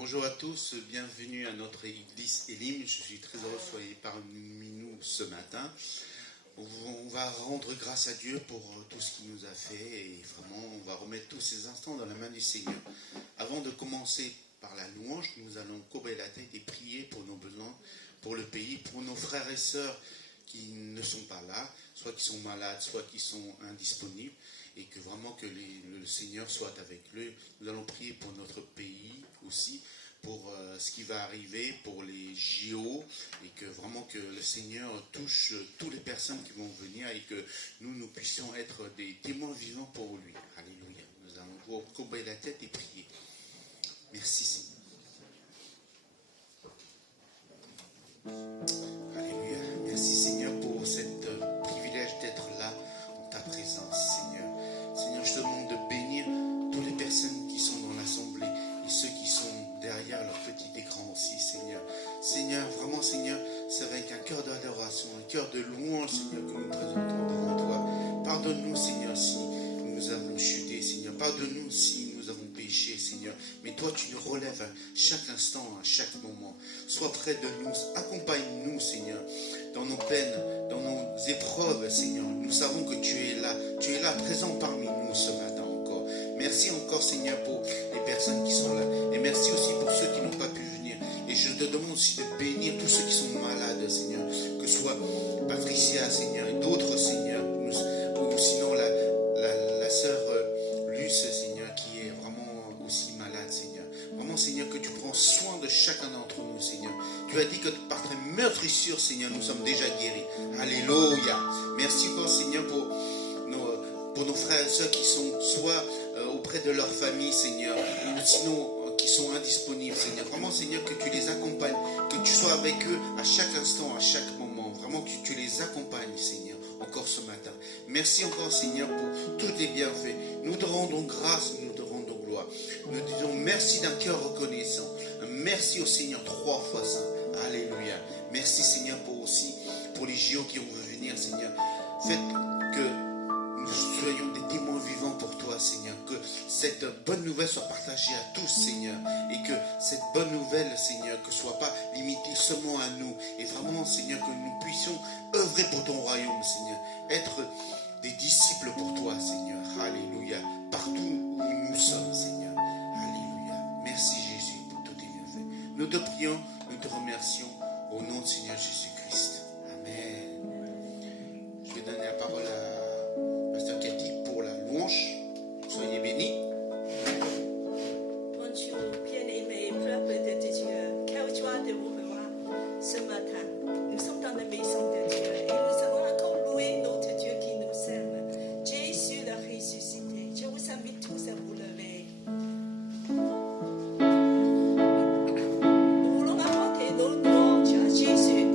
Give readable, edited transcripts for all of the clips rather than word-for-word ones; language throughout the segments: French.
Bonjour à tous, bienvenue à notre église Elim. Je suis très heureux que vous soyez parmi nous ce matin. On va rendre grâce à Dieu pour tout ce qu'il nous a fait et vraiment on va remettre tous ces instants dans la main du Seigneur. Avant de commencer par la louange, nous allons courber la tête et prier pour nos besoins, pour le pays, pour nos frères et sœurs qui ne sont pas là, soit qui sont malades, soit qui sont indisponibles, et que vraiment que le Seigneur soit avec eux. Nous allons prier pour notre pays aussi, pour ce qui va arriver, pour les JO, et que vraiment que le Seigneur touche toutes les personnes qui vont venir et que nous puissions être des témoins vivants pour lui. Alléluia. Nous allons courber la tête et prier. Merci Seigneur. Alléluia. Merci Seigneur pour ce privilège d'être là en ta présence, Seigneur. Seigneur, je te demande de bénir toutes les personnes qui sont dans l'assemblée et ceux qui sont derrière leur petit écran aussi, Seigneur. Seigneur, vraiment, Seigneur, c'est avec un cœur d'adoration, un cœur de louange, Seigneur, que nous présentons devant toi. Pardonne-nous, Seigneur, si nous avons chuté, Seigneur. Pardonne-nous si nous avons péché, Seigneur. Mais toi, tu nous relèves à chaque instant, à chaque moment. Sois près de nous, accompagne-nous, Seigneur, dans nos peines, dans nos épreuves, Seigneur. Nous savons que tu es là présent parmi nous ce matin encore. Merci encore, Seigneur, pour les personnes qui sont là. Et merci aussi pour ceux qui n'ont pas pu venir. Et je te demande aussi de bénir tous ceux qui sont malades, Seigneur. Que ce soit Patricia, Seigneur, et d'autres, Seigneur. Ou sinon la sœur Luce, Seigneur, qui est vraiment aussi malade, Seigneur. Vraiment, Seigneur, que tu prends soin de chacun d'entre nous, Seigneur. Tu as dit que par ta meurtrissure, Seigneur, nous sommes déjà guéris. Alléluia. Merci encore, Seigneur, pour nos frères et sœurs qui sont soit auprès de leur famille, Seigneur, ou sinon qui sont indisponibles, Seigneur. Vraiment, Seigneur, que tu les accompagnes, que tu sois avec eux à chaque instant, à chaque moment. Vraiment, que tu les accompagnes, Seigneur, encore ce matin. Merci encore, Seigneur, pour tous tes bienfaits. Nous te rendons grâce, nous te rendons gloire. Nous disons merci d'un cœur reconnaissant. Merci au Seigneur 3 fois saint. Alléluia. Merci, Seigneur, pour les JO qui vont venir, Seigneur. Faites que nous soyons des témoins vivants pour toi, Seigneur. Que cette bonne nouvelle soit partagée à tous, Seigneur. Et que cette bonne nouvelle, Seigneur, que ce ne soit pas limitée seulement à nous. Et vraiment, Seigneur, que nous puissions œuvrer pour ton royaume, Seigneur. Être des disciples pour toi, Seigneur. Alléluia. Partout où nous sommes, Seigneur. Alléluia. Merci, Jésus, pour tous tes bienfaits. Nous te prions, nous te remercions au nom de Seigneur Jésus-Christ. Amen. Je vais donner la parole à Pasteur Cathy pour la louange. Soyez bénis. Bonjour, bien-aimés, peuple de Dieu. Quelle joie de vous revoir ce matin. Nous sommes dans la maison de Dieu et nous allons encore louer notre Dieu qui nous aime. Jésus l'a ressuscité. Je vous invite tous à vous lever. Nous voulons apporter nos louanges à Jésus.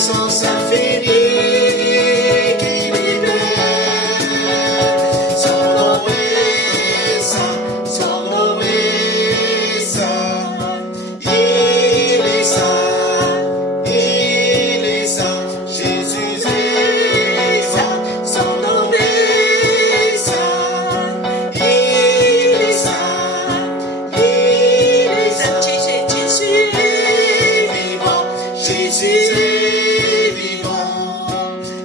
puissance infinie qui libère. Son nom est saint, son nom est saint. Il est saint, il est saint. Jésus est saint, son nom est saint. Il est saint, il est saint. Jésus est vivant, Jésus est vivant.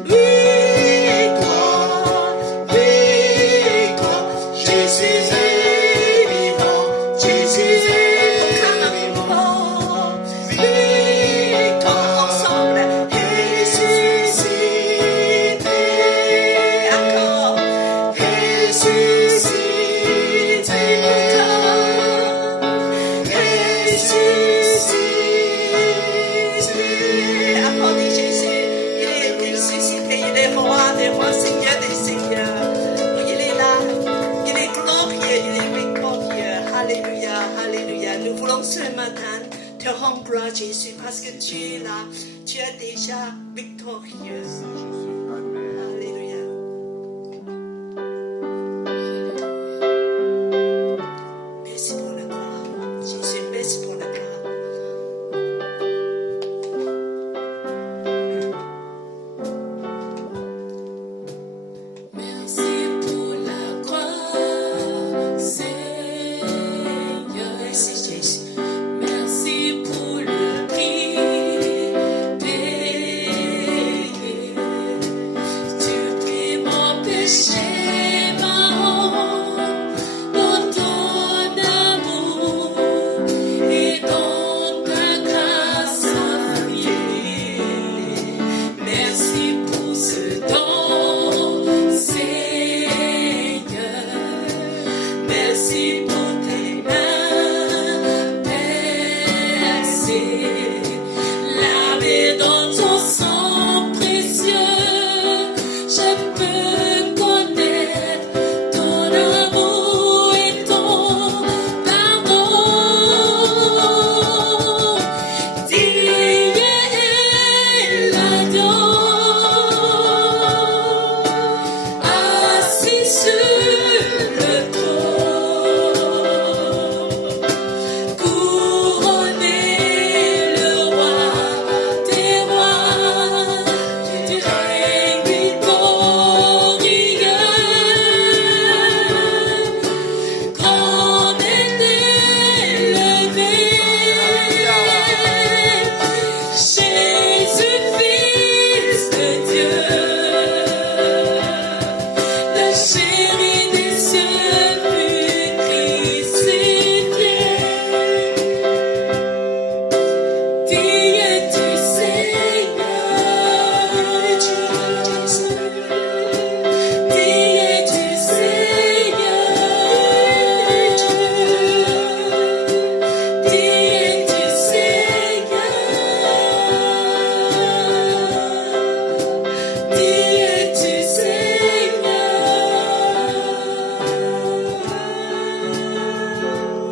Victoire, victoire. Jésus est vivant, Jésus est vivant. Victoire ensemble, ressuscité. Encore, ressuscité. Ressuscité. Applaudis Jésus. Il est ressuscité. Il est roi des rois, Seigneur des seigneurs. Il est là. Il est glorieux. Il est victorieux. Alléluia. Alléluia. Nous voulons ce matin te rendre gloire, Jésus, parce que tu es là. Tu es déjà victorieux. Alléluia. Merci pour la gloire. Jésus, merci pour la gloire. Merci pour la croix, Seigneur. Merci, Jésus. Merci pour le prix payé. Tu pris mon péché, ma honte, dans ton amour et dans ta grâce infinie. Merci pour ce don, Seigneur. Merci pour tes mains percées, lavées dans ton sang précieux. Je peux connaître ton amour et ton pardon. Dieu est l'agneau, assis sur le trône, couronné le roi des rois, du règne victorieux. Grand est élevé, Jésus, Fils de Dieu, le chéri des cieux fut crucifié. Dieu du Seigneur, Dieu du Seigneur, Dieu du Seigneur, Dieu du Seigneur.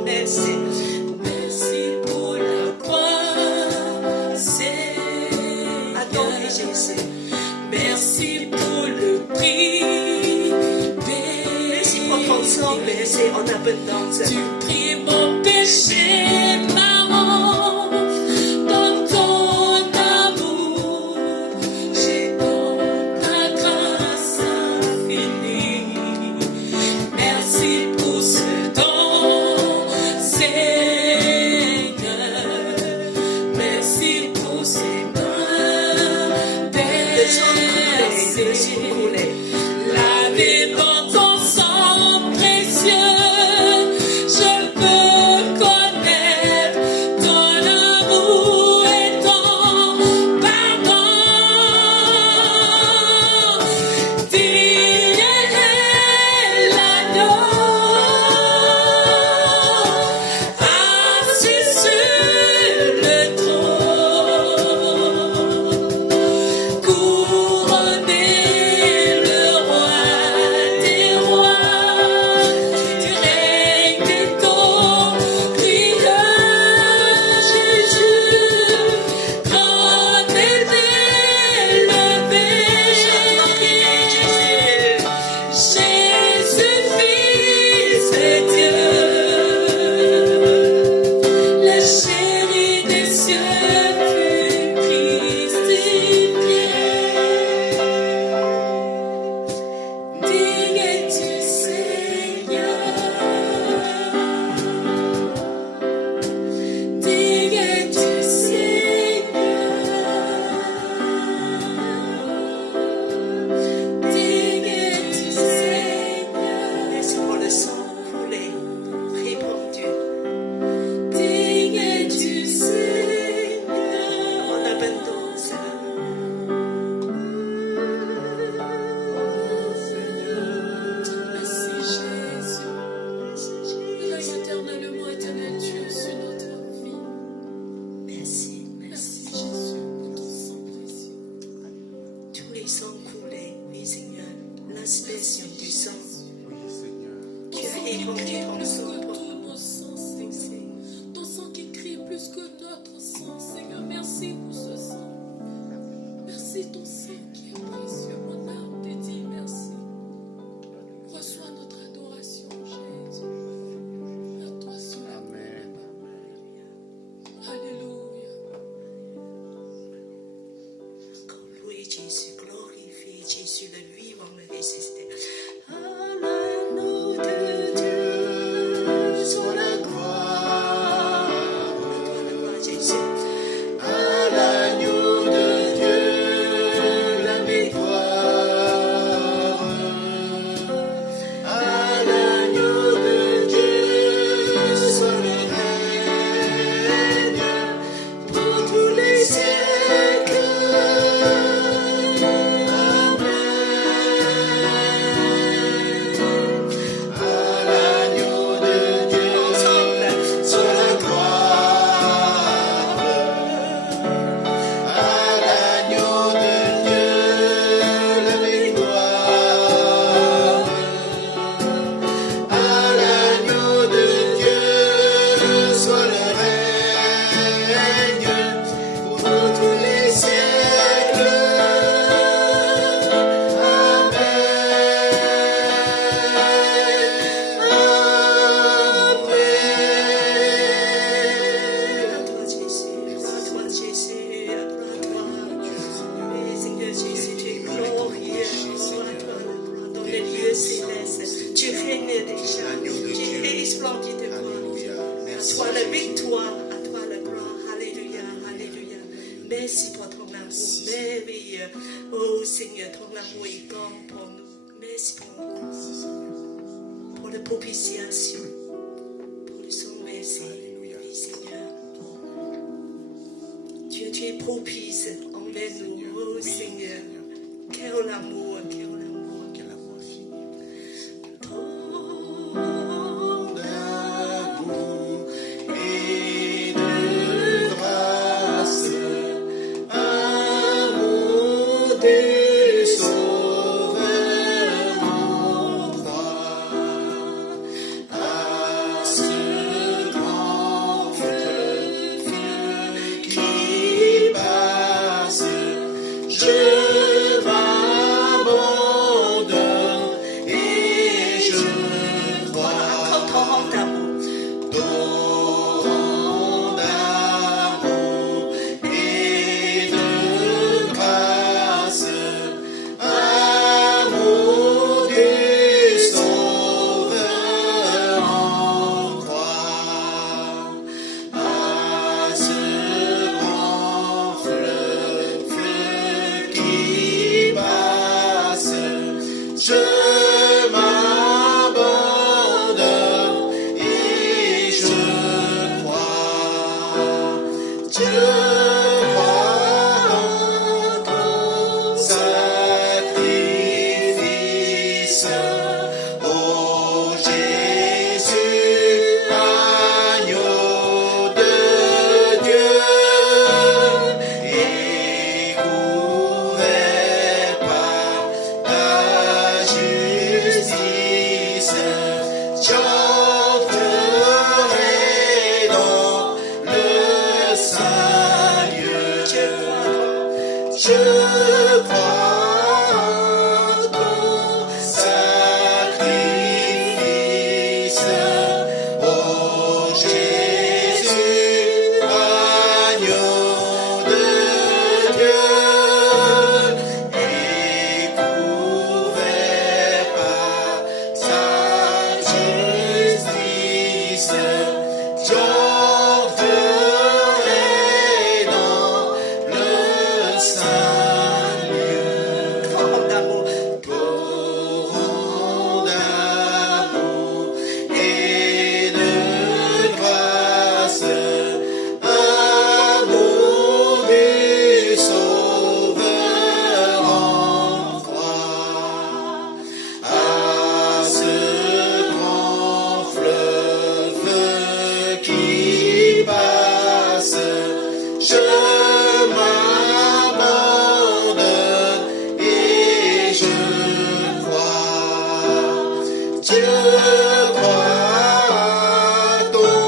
Merci. Merci pour la croix, Seigneur. Adorez Jésus. Merci pour le prix Merci pour ton sang payé. versé en abondance. Tu pris mon péché, ma honte, dans ton amour. J'ai dans ta grâce infinie. Merci pour ce don, Seigneur. Merci pour ces mains percées, lavées dans ton sang précieux. Je peux connaître ton amour et ton pardon. Dieu est l'agneau, assis sur le trône, couronné le ton sang qui est précieux. Mon âme te dit merci. Reçois notre adoration, Jésus. À toi seul. Amen. Alléluia. Louer Jésus, glorifier Jésus, le vivant, le ressuscité. À l'agneau de Dieu, soit la gloire. Toi la gloire, Jésus. À l'agneau de Dieu, la victoire. À l'agneau de Dieu, soit le règne pour tous les siècles. Merci pour ton amour merveilleux. Oh Seigneur, ton amour est grand pour nous. Merci pour la propitiation, pour le sang versé. Oui, Seigneur. Tu es propice envers nous. Oh Seigneur, quel amour, quel amour. Quel amour infini. Ton amour et de grâce, amour des sauveurs en croix, à ce grand fleuve qui passe, je m'abandonne et je crois. Torrent d'amour, torrent d'amour et de grâce, amour du Sauveur en croix, à ce grand fleuve qui passe, je m'abandonne et je crois. Je crois en ton sacrifice, ô Jésus, agneau de Dieu, et couvert par ta justice, j'entrerai dans le saint lieu. Je crois en ton sacrifice, ô Jésus, agneau de Dieu, et couvert par sa justice, j'entrerai dans le saint lieu. Torrent d'amour, torrent d'amour et de grâce, amour du Sauveur en croix, à ce grand fleuve qui passe, je m'abandonne et je crois. Je crois à ton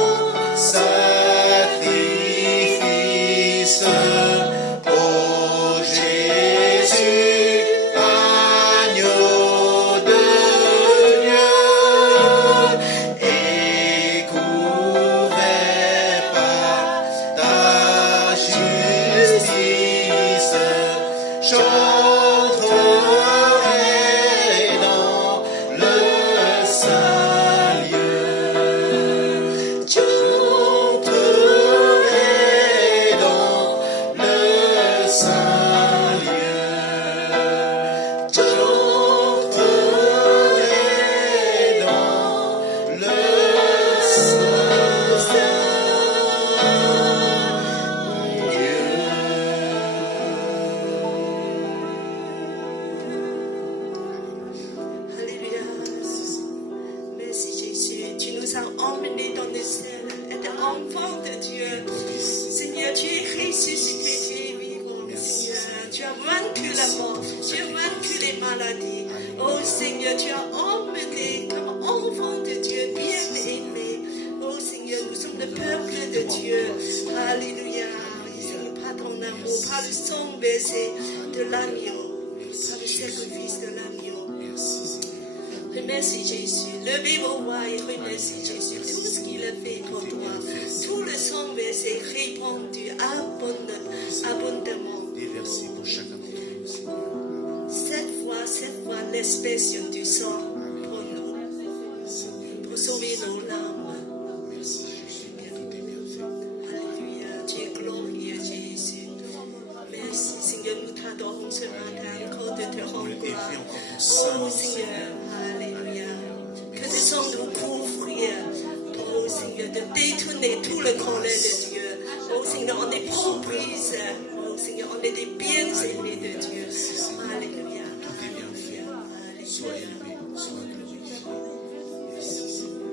sacrifice, ô Jésus. Seigneur, tu as emmené comme enfant de Dieu, bien-aimé. Oh Seigneur, nous sommes le peuple de Dieu. Alléluia. Seigneur, par ton amour, par le sang versé de l'agneau, par le sacrifice de l'agneau. Remercie Jésus. Levez vos voix et remercie Jésus. Tout ce qu'il a fait pour toi. Tout le sang versé répandu abondamment. Déversé pour chacun d'entre nous, Seigneur. Cette fois, l'expression du sang pour nous, pour sauver nos larmes. Merci Jésus, tout est bien fait. Alléluia, tu es glorieux Jésus. Merci Seigneur, nous t'adorons ce matin, encore de te rendre gloire. Oh Seigneur, alléluia. Que le sang nous couvre, oh Seigneur, de détourner tout le colère de Dieu. Oh Seigneur, on est proprice. Oh Seigneur, on est des bien-aimés de Dieu. Alléluia. Tout est bien fait. Sois élevé, sois glorifié. Merci Seigneur.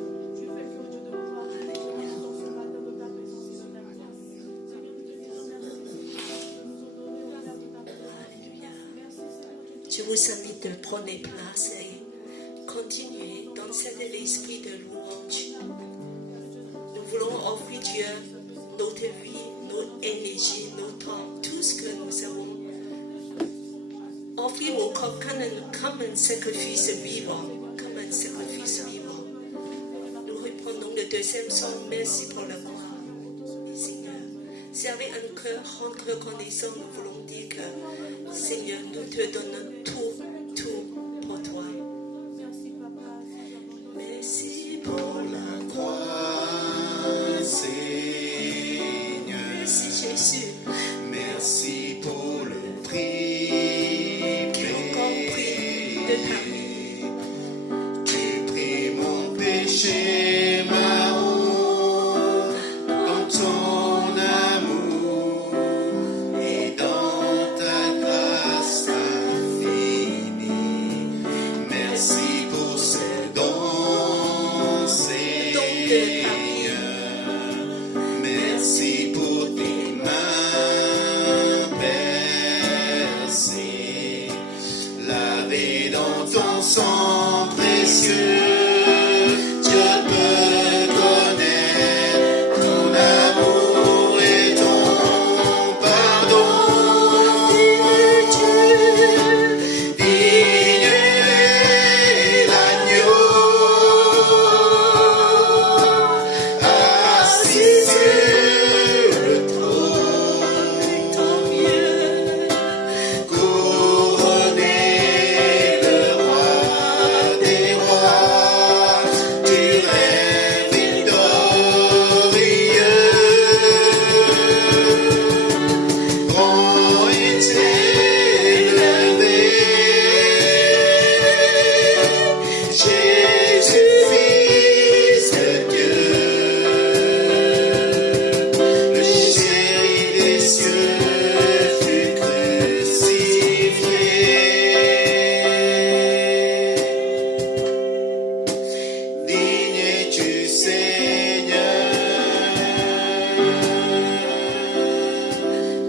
Je vous invite de prendre place et continuer d'enseigner l'esprit de louange. Nous voulons offrir Dieu notre vie, notre énergie, notre temps, tout ce que nous avons. Offrir au corps comme un sacrifice vivant, comme un sacrifice vivant. Nous reprenons le deuxième son. Merci pour la gloire. Seigneur, si avec un cœur reconnaissant, nous voulons dire que Seigneur, nous te donnons tout pour toi. Merci pour la Croix, Seigneur. Merci Jésus. Merci pour le prix Qui ont compris de ta vie. Tu pris mon péché, ma honte, dans ton amour et dans ta grâce infinie. Merci pour ce don, Seigneur. Merci pour tes mains percées, lavées dans ton sang précieux. Je peux connaître ton amour et ton pardon. Digne est l'agneau, assis sur le trône, couronné le roi des rois, tu règnes victorieux. Grand est élevé, Jésus, Fils de Dieu, le chéri des cieux fut crucifié. Digne es-tu, Seigneur,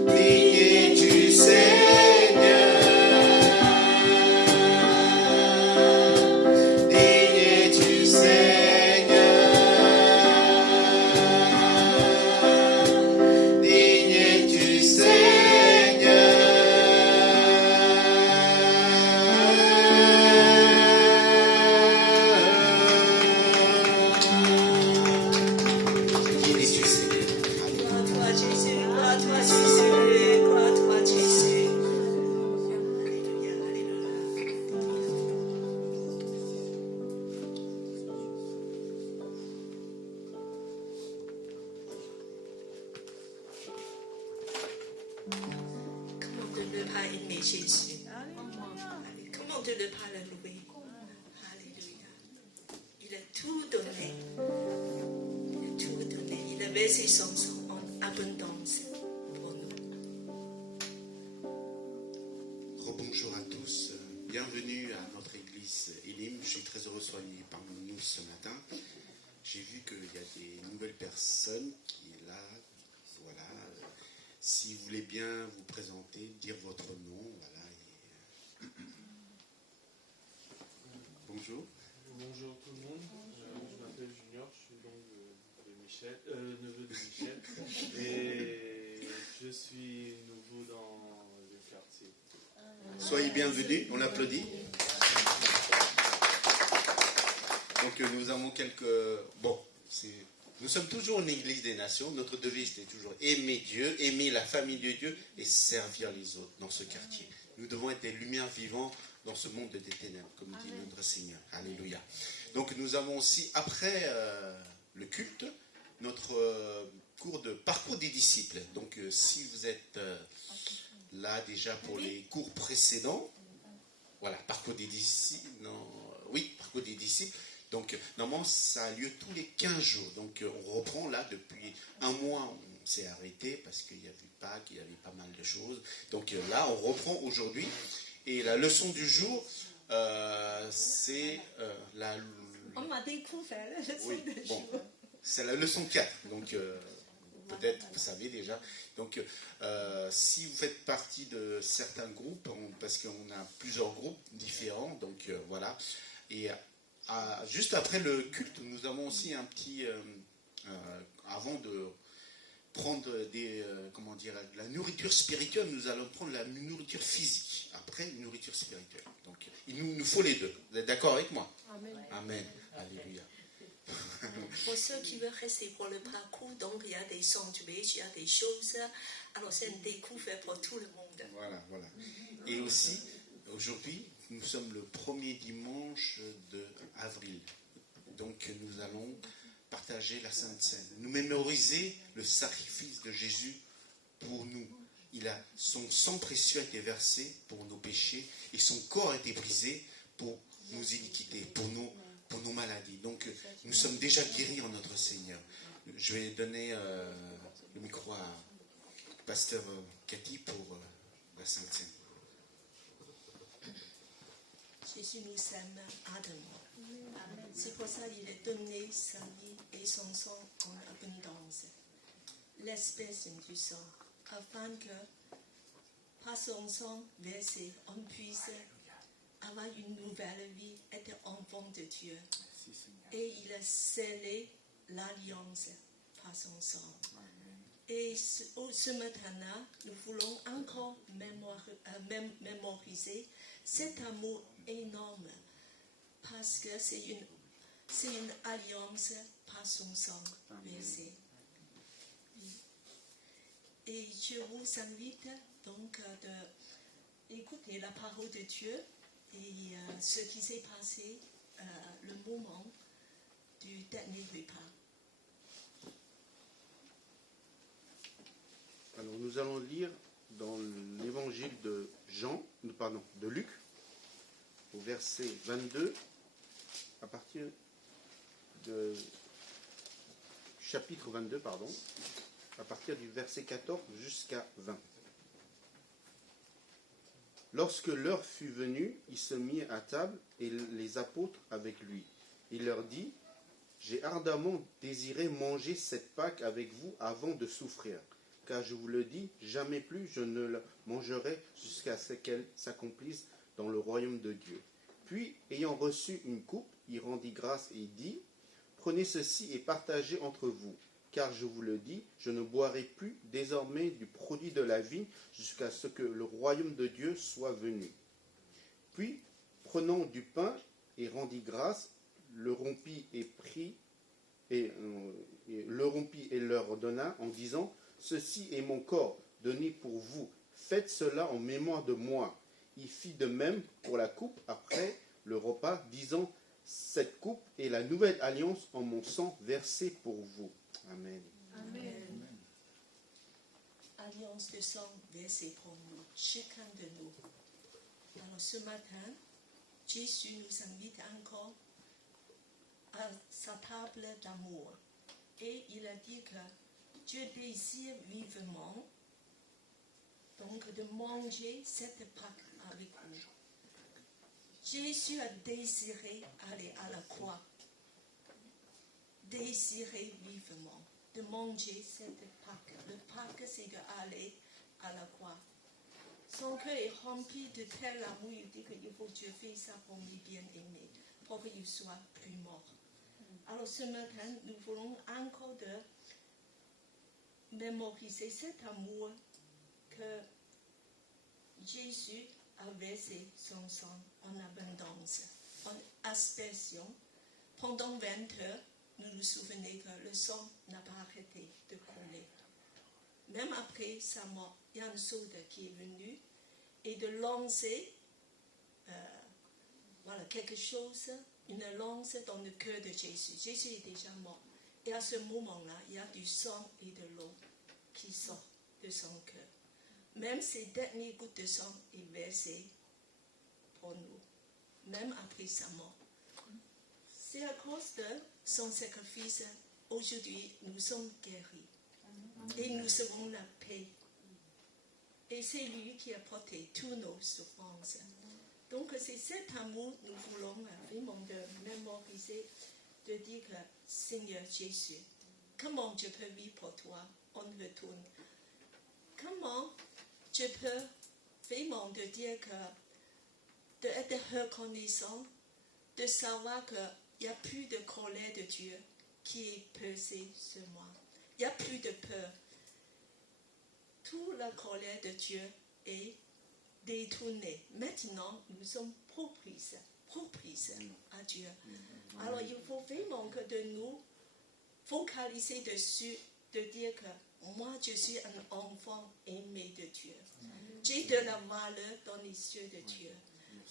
digne es-tu, Seigneur, digne es-tu, Seigneur, digne es-tu, Gloire à toi Jésus, gloire à toi Jésus, gloire à toi Jésus. Alléluia, alléluia. Comment ne pas aimer Jésus? Comment ne pas le louer? Alléluia. Il a tout donné. Il a tout donné. Il a versé son sang en abondance pour nous. Rebonjour à tous, bienvenue à notre église Elim. Je suis très heureux de soigner parmi nous ce matin. J'ai vu qu'il y a des nouvelles personnes qui sont là. Voilà. Si vous voulez bien vous présenter, dire votre nom, voilà. bonjour. Bonjour tout le monde, je m'appelle Junior, je suis donc neveu de Michel et je suis nouveau dans le quartier. Soyez bienvenus, on applaudit. Donc nous avons nous sommes toujours une église des nations, notre devise est toujours aimer Dieu, aimer la famille de Dieu et servir les autres dans ce quartier. Nous devons être des lumières vivantes dans ce monde des ténèbres, comme dit notre Seigneur. Alléluia. Donc nous avons aussi, après le culte, notre cours de parcours des disciples. Donc si vous êtes là déjà pour les cours précédents, voilà, parcours des disciples, parcours des disciples. Donc normalement ça a lieu tous les 15 jours. Donc on reprend là depuis un mois, on s'est arrêté parce qu'il y avait Pâques, il y avait pas mal de choses. Donc là on reprend aujourd'hui. Et la leçon du jour, c'est On m'a découvert la leçon du jour. C'est la leçon 4, donc peut-être vous savez déjà. Donc si vous faites partie de certains groupes, parce qu'on a plusieurs groupes différents, donc voilà. Et juste après le culte, nous avons aussi un petit, avant de prendre de la nourriture spirituelle, nous allons prendre la nourriture physique, après une nourriture spirituelle. Donc il nous faut les deux. Vous êtes d'accord avec moi? Amen. Amen. Alléluia. Pour ceux qui veulent rester pour le parcours, donc il y a des sandwichs, il y a des choses. Alors c'est une découverte pour tout le monde. Voilà. Et aussi, aujourd'hui, nous sommes le premier dimanche d'avril. Donc nous allons partager la Sainte Seine. Nous mémoriser le sacrifice de Jésus pour nous. Son sang précieux a été versé pour nos péchés et son corps a été brisé pour nos iniquités, pour nos maladies. Donc nous sommes déjà guéris en notre Seigneur. Je vais donner le micro à pasteur Cathy pour la Sainte Seine. Jésus nous aime ardemment. C'est pour ça qu'il a donné sa vie et son sang en abondance, l'espèce du sang, afin que par son sang versé, on puisse avoir une nouvelle vie, être enfant de Dieu. Et il a scellé l'alliance par son sang. Et ce matin-là, nous voulons encore mémoriser cet amour énorme, parce que c'est une alliance par son sang versé. Et je vous invite donc d'écouter la parole de Dieu et ce qui s'est passé le moment du dernier repas. Alors nous allons lire dans l'évangile de Luc, au verset 22, à partir de chapitre 22, à partir du verset 14 jusqu'à 20. Lorsque l'heure fut venue, il se mit à table et les apôtres avec lui. Il leur dit: j'ai ardemment désiré manger cette Pâque avec vous avant de souffrir, car je vous le dis, jamais plus je ne la mangerai jusqu'à ce qu'elle s'accomplisse dans le royaume de Dieu. Puis, ayant reçu une coupe, il rendit grâce et dit: prenez ceci et partagez entre vous, car je vous le dis, je ne boirai plus désormais du produit de la vigne jusqu'à ce que le royaume de Dieu soit venu. Puis, prenant du pain et rendit grâce, le rompit et leur donna en disant: ceci est mon corps donné pour vous, faites cela en mémoire de moi. Il fit de même pour la coupe après le repas, disant: cette coupe est la nouvelle alliance en mon sang versé pour vous. Amen. Amen. Alliance de sang versé pour nous, chacun de nous. Alors ce matin, Jésus nous invite encore à sa table d'amour. Et il a dit que Dieu désire vivement donc de manger cette Pâque avec vous. Jésus a désiré aller à la croix, désiré vivement de manger cette Pâque. Le Pâque, c'est d'aller à la croix. Son cœur est rempli de tel amour, il dit qu'il faut que Dieu fasse ça pour mes bien-aimés. pour qu'il soit plus mort. Alors ce matin, nous voulons encore de mémoriser cet amour que Jésus a versé son sang en abondance, en aspersion. Pendant 20 heures, nous nous souvenons que le sang n'a pas arrêté de couler. Même après sa mort, il y a un soldat qui est venu et de lancer quelque chose, une lance dans le cœur de Jésus. Jésus est déjà mort. Et à ce moment-là, il y a du sang et de l'eau qui sort de son cœur. Même ces dernières gouttes de sang est versées pour nous, même après sa mort. C'est à cause de son sacrifice, aujourd'hui, nous sommes guéris. Et nous avons la paix. Et c'est lui qui a porté toutes nos souffrances. Donc c'est cet amour que nous voulons vraiment de mémoriser, de dire que Seigneur Jésus, comment je peux vivre pour toi en retour? Comment je peux vraiment de dire que d'être reconnaissant, de savoir qu'il n'y a plus de colère de Dieu qui est pesée sur moi. Il n'y a plus de peur. Toute la colère de Dieu est détournée. Maintenant, nous sommes propices à Dieu. Alors, il faut vraiment que de nous focaliser dessus, de dire que moi, je suis un enfant aimé de Dieu. J'ai de la valeur dans les yeux de Dieu.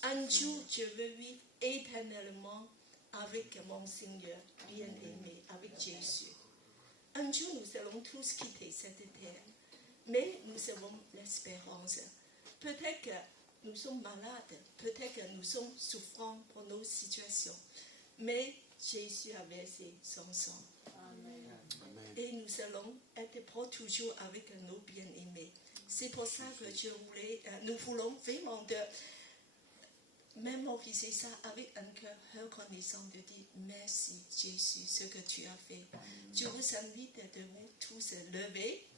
Un jour, je veux vivre éternellement avec mon Seigneur bien-aimé, avec Jésus. Un jour, nous allons tous quitter cette terre, mais nous avons l'espérance. Peut-être que nous sommes malades, peut-être que nous sommes souffrants pour nos situations, mais Jésus a versé son sang. Amen. Et nous allons être pour toujours avec nos bien-aimés. C'est pour ça que nous voulons vraiment mémoriser ça avec un cœur reconnaissant, de dire merci Jésus, ce que tu as fait. Je vous invite de vous tous lever.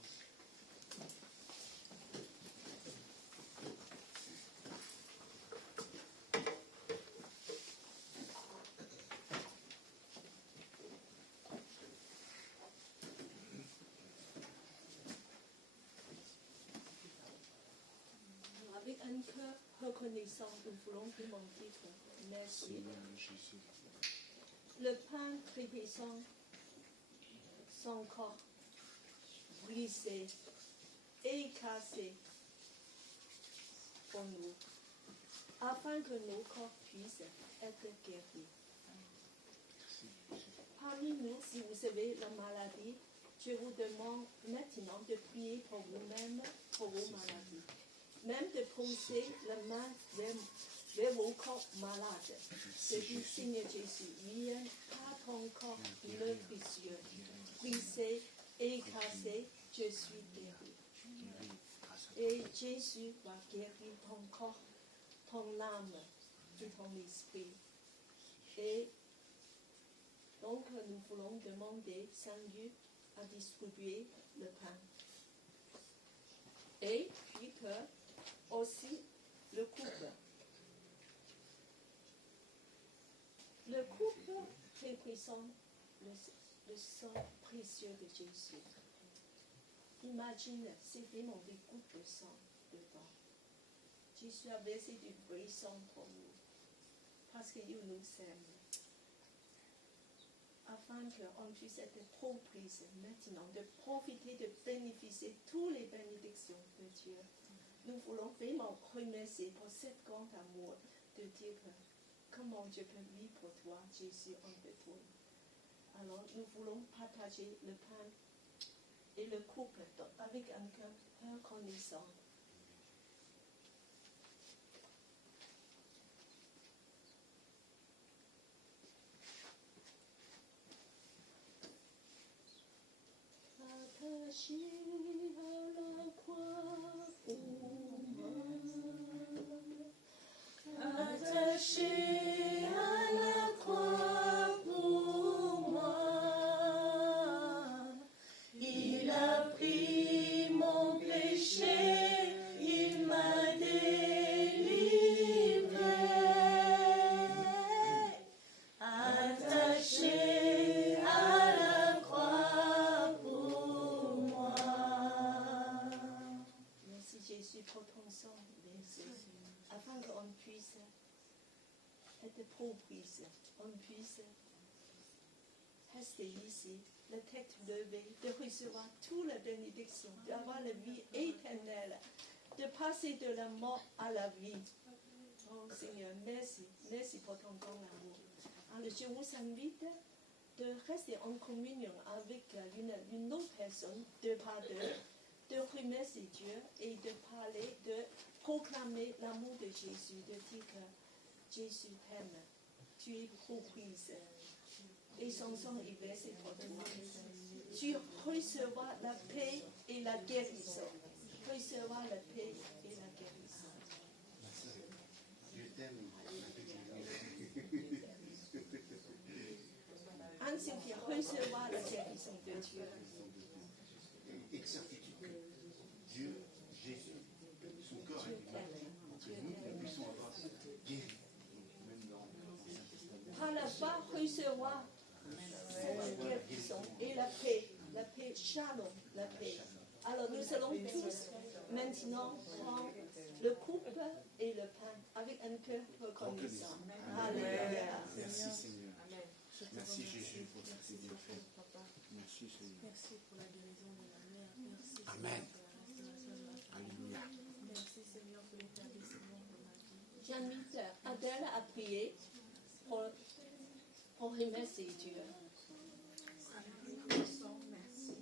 Avec un cœur reconnaissant, nous voulons vraiment dire merci. Le pain trébuchant, son corps brisé et cassé pour nous, afin que nos corps puissent être guéris. Parmi nous, si vous avez la maladie, je vous demande maintenant de prier pour vous-même, pour vos maladies. Même de poser la main vers vos corps malades. De dire, Seigneur Jésus, viens à ton corps le précieux, brisé et cassé, je suis guéri. Et Jésus va guérir ton corps, ton âme et ton esprit. Et donc, nous voulons demander Saint-Dieu à distribuer le pain. Et puis que aussi le couple. Le couple représente le sang précieux de Jésus. Imagine, c'est vraiment des gouttes de sang dedans. Jésus a versé du vrai sang pour nous, parce qu'il nous aime. Afin qu'on puisse être propice maintenant, de profiter, de bénéficier de toutes les bénédictions de Dieu. Nous voulons vraiment remercier pour cet grand amour, de dire comment je peux vivre pour toi, Jésus, en retour. Alors, nous voulons partager le pain et le couple avec un cœur reconnaissant. Attaché à la croix pour moi, attaché à la croix pour moi, il a pris mon péché, il m'a délivré. Jésus pour ton sang versé, afin qu'on puisse être propice, on puisse rester ici, la tête levée, de recevoir toute la bénédiction, d'avoir la vie éternelle, de passer de la mort à la vie. Oh Seigneur, merci, merci pour ton grand amour. Alors je vous invite de rester en communion avec une autre personne, deux par deux, de remercier Dieu et de parler, de proclamer l'amour de Jésus, de dire que Jésus t'aime, tu es propice et son sang est versé pour toi. Tu recevras la paix et la guérison. Recevras la paix et la guérison. Dieu t'aime. Ainsi que recevoir la guérison de Dieu. Et certitude que Dieu, Jésus, son corps a été marqué pour que nous puissions avoir guéri. Même dans le Par la foi, recevoir cette guérison et la paix, shalom, la paix. Alors nous allons tous maintenant prendre le coupe et le pain avec un cœur reconnaissant. Alléluia. Merci Seigneur. Merci Jésus pour ce que tu as fait. Merci Seigneur. Merci pour la guérison de la mère. Merci Amen. pour la restauration de la famille. Alléluia. Merci Seigneur pour l'établissement de ma vie. J'invite Adèle à prier pour remercier Dieu. Merci.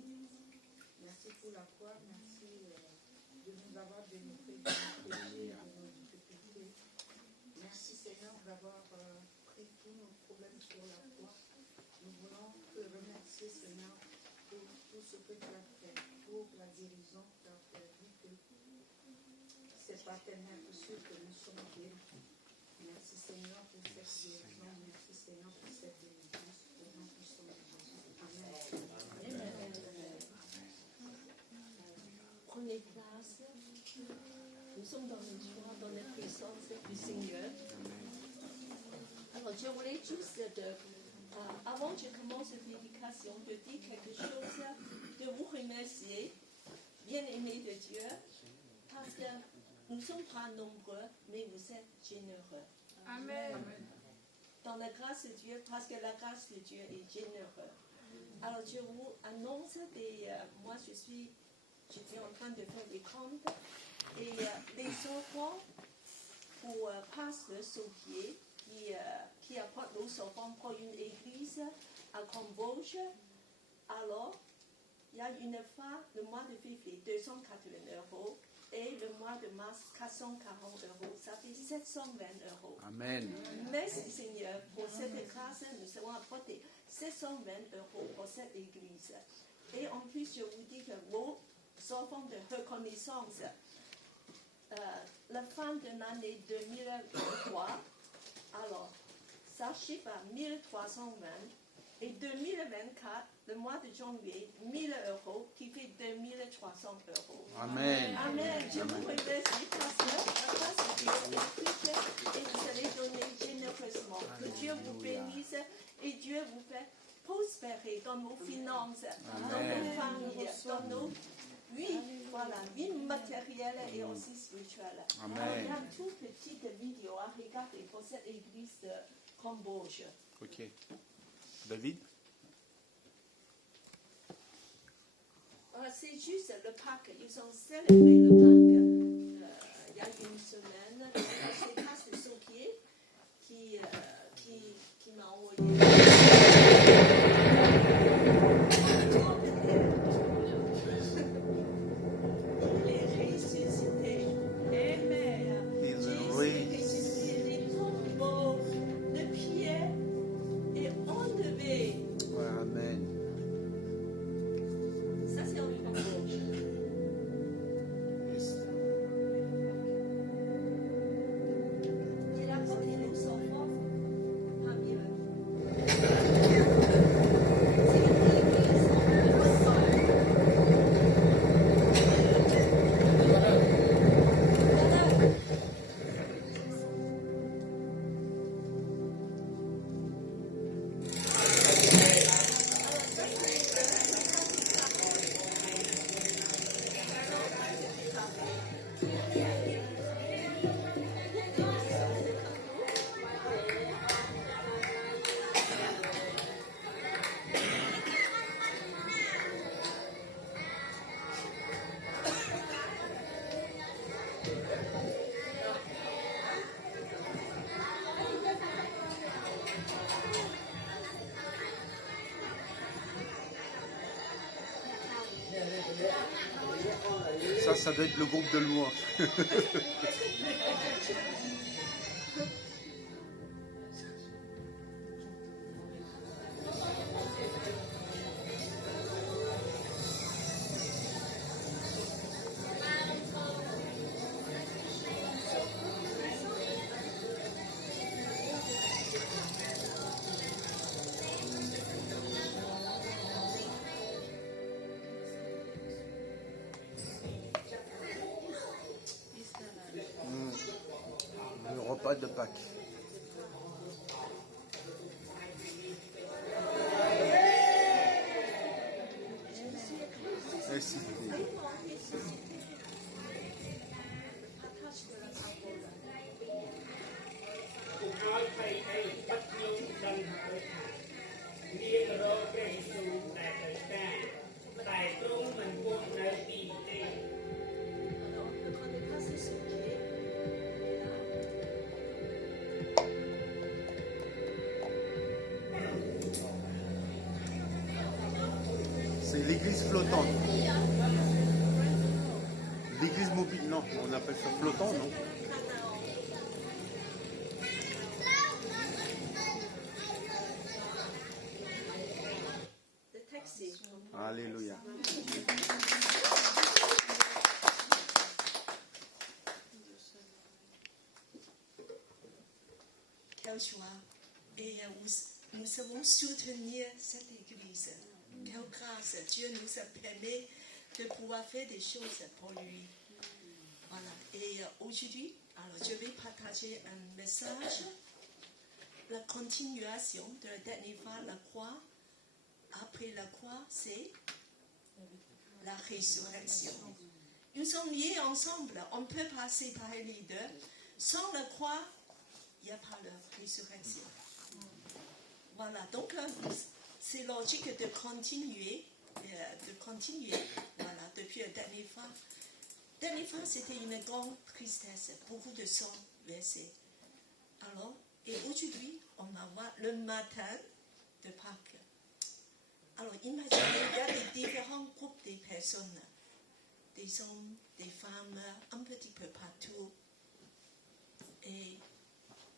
Merci pour la foi. Merci de nous avoir délivrés de nos péchés et de nos difficultés. Merci Seigneur d'avoir pris tous nos problèmes sur la croix. Nous voulons te remercier Seigneur pour tout ce que tu as fait, pour la guérison que tu as fait, que c'est par tes sûr que nous sommes guéris. Merci Seigneur pour cette guérison. Merci Seigneur pour cette délivrance. Au nom puissant de Jésus. Amen. Prenez place. Nous sommes dans une joie, dans la puissance du Seigneur. Alors, je voulais juste, avant que je commence cette prédication, de dire quelque chose, de vous remercier, bien-aimés de Dieu, parce que nous ne sommes pas nombreux, mais vous êtes généreux. Amen. Dans la grâce de Dieu, parce que la grâce de Dieu est généreuse. Alors, je vous annonce moi, j'étais en train de faire des comptes, et les enfants pour Pasteur Saupier, qui apporte nos enfants pour une église à Cambodge. Alors, il y a une fois, le mois de février, 280 €, et le mois de mars, 440 €. Ça fait 720 €. Amen. Merci Seigneur pour cette grâce. Nous avons apporté 720 € pour cette église. Et en plus, je vous dis que vos enfants de reconnaissance, la fin de l'année 2023, alors, sachez pas 1320, et 2024, le mois de janvier, 1000 € qui fait 2300 €. Amen. Amen. Je vous remercie parce que la grâce de Dieu est riche et vous allez donner généreusement. Que Dieu vous bénisse et Dieu vous fait prospérer dans nos finances, dans nos familles, dans nos vie matérielle et aussi spirituelle. Amen. Alors, il y a une toute petite vidéo à regarder pour cette église de Cambodge. Ok. David? C'est juste le Pâques. Ils ont célébré le Pâques il y a une semaine. C'est Pasteur Saupier qui m'a envoyé. Il est ressuscité. Amen. Jésus est ressuscité. Les tombeaux, le pied est enlevé. Amen. Ça, c'est en Cambodge. Yes. ça doit être le groupe de louanges. Le repas de Pâques. Merci. Alors, le grand départ, c'est ce pied. C'est l'église flottante. L'église mobile, non, on appelle ça flottant, non? Le texte, c'est Alléluia. quelle joie. Et nous savons soutenir cette église. Quelle grâce. Dieu nous a permis de pouvoir faire des choses pour lui. Voilà. Et aujourd'hui, alors je vais partager un message. La continuation de la dernière fois, la croix. Après la croix, c'est la résurrection. Ils sont liés ensemble. On peut pas séparer les deux. Sans la croix, il n'y a pas la résurrection. Voilà, donc c'est logique de continuer, voilà, depuis la dernière fois. La dernière fois, c'était une grande tristesse, beaucoup de sang versé. Alors, et aujourd'hui, on va voir le matin de Pâques. Alors, imaginez, il y a des différents groupes de personnes, des hommes, des femmes, un petit peu partout. Et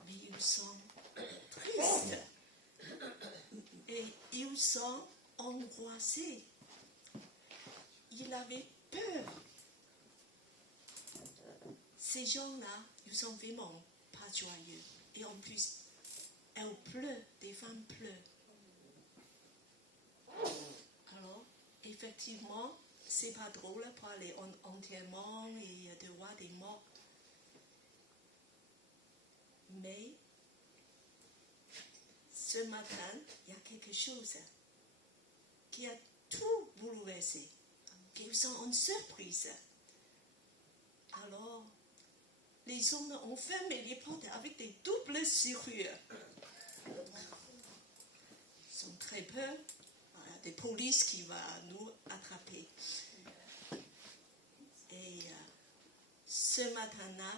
mais ils sont tristes. Et ils sont angoissés. Ils avaient peur. Ces gens-là, ils sont vraiment pas joyeux. Et en plus, elles pleurent, des femmes pleurent. Alors, effectivement, c'est pas drôle pour aller en enterrement et de voir des morts. Mais ce matin, il y a quelque chose qui a tout bouleversé, qui sont en surprise. Alors, les hommes ont fermé les portes avec des doubles serrures. Ils sont très peur. Il y a des polices qui vont nous attraper. Et ce matin-là,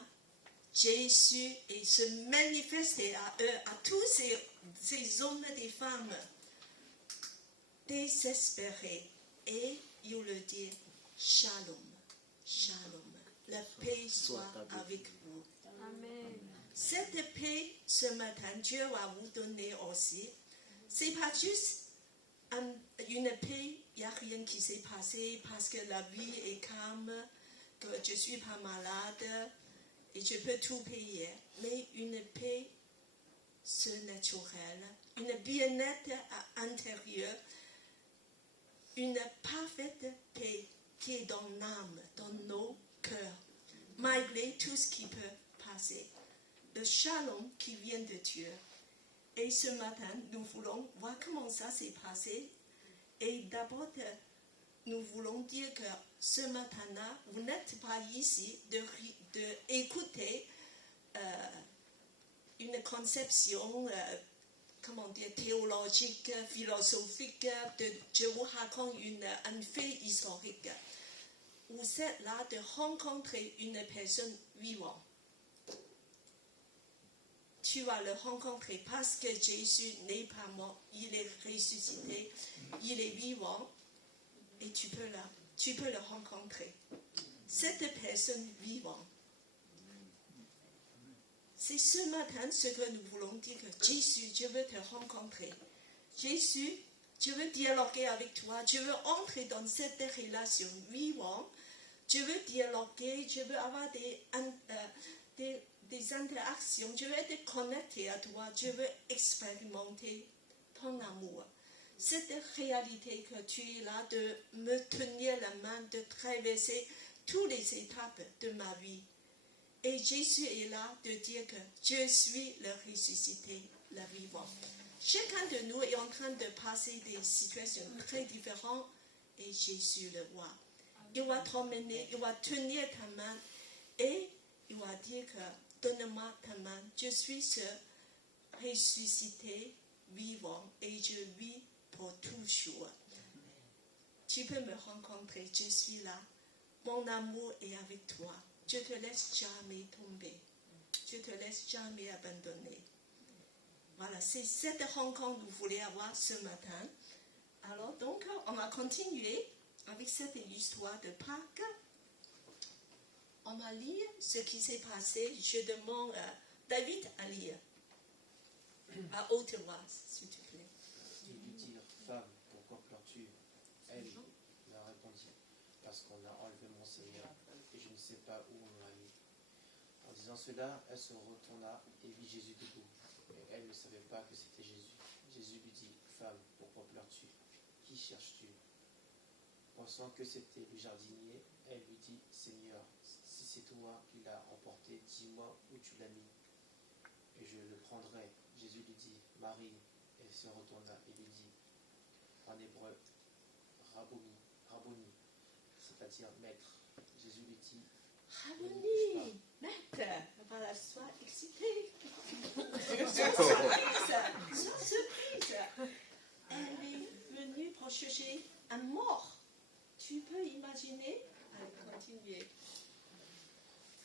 Jésus est se manifesté à eux, à tous ces hommes et des femmes désespérés. Et il leur dit, Shalom, Shalom, la paix soit avec vous. Amen. Cette paix, ce matin, Dieu va vous donner aussi. C'est pas juste une paix, il n'y a rien qui s'est passé parce que la vie est calme, que je ne suis pas malade. Et je peux tout payer, mais une paix surnaturelle, une bien-être intérieure, une parfaite paix qui est dans l'âme, dans nos cœurs, malgré tout ce qui peut passer. Le shalom qui vient de Dieu. Et ce matin, nous voulons voir comment ça s'est passé. Et d'abord, nous voulons dire que ce matin-là, vous n'êtes pas ici d'écouter une conception, théologique, philosophique, je vous raconte un fait historique. Vous êtes là de rencontrer une personne vivante. Tu vas le rencontrer parce que Jésus n'est pas mort, il est ressuscité, il est vivant et tu peux le rencontrer. cette personne vivante. C'est ce matin ce que nous voulons dire, que Jésus, je veux te rencontrer. Jésus, je veux dialoguer avec toi, je veux entrer dans cette relation vivante, je veux dialoguer, je veux avoir des interactions, je veux être connecté à toi, je veux expérimenter ton amour. Cette réalité que tu es là, de me tenir la main, de traverser toutes les étapes de ma vie. Et Jésus est là de dire que je suis le ressuscité, le vivant. Chacun de nous est en train de passer des situations très différentes et Jésus le voit. Il va t'emmener, il va tenir ta main et il va dire que donne-moi ta main, je suis ce ressuscité vivant et je vis pour toujours. Tu peux me rencontrer, je suis là. Mon amour est avec toi. Je ne te laisse jamais tomber. Je ne te laisse jamais abandonner. Voilà, c'est cette rencontre que vous voulez avoir ce matin. Alors donc, on va continuer avec cette histoire de Pâques. On va lire ce qui s'est passé. Je demande à David à lire. À haute voix, s'il te plaît. Il lui dit, femme, pourquoi pleures-tu? Elle m'a répondu, parce qu'on a enlevé mon Seigneur, et je ne sais pas où on l'a mis. En disant cela, elle se retourna et vit Jésus debout. Et elle ne savait pas que c'était Jésus. Jésus lui dit, femme, pourquoi pleures-tu? Qui cherches-tu? Pensant que c'était le jardinier, elle lui dit, Seigneur, si c'est toi qui l'as emporté, dis-moi où tu l'as mis, et je le prendrai. Jésus lui dit, Marie. Elle se retourna et lui dit, en hébreu, Rabboni, c'est-à-dire maître. Jésus lui dit, Rabboni, maître, voilà, sois excité. Sois surprise. Elle est venue pour chercher un mort. Tu peux imaginer? Allez, continuez.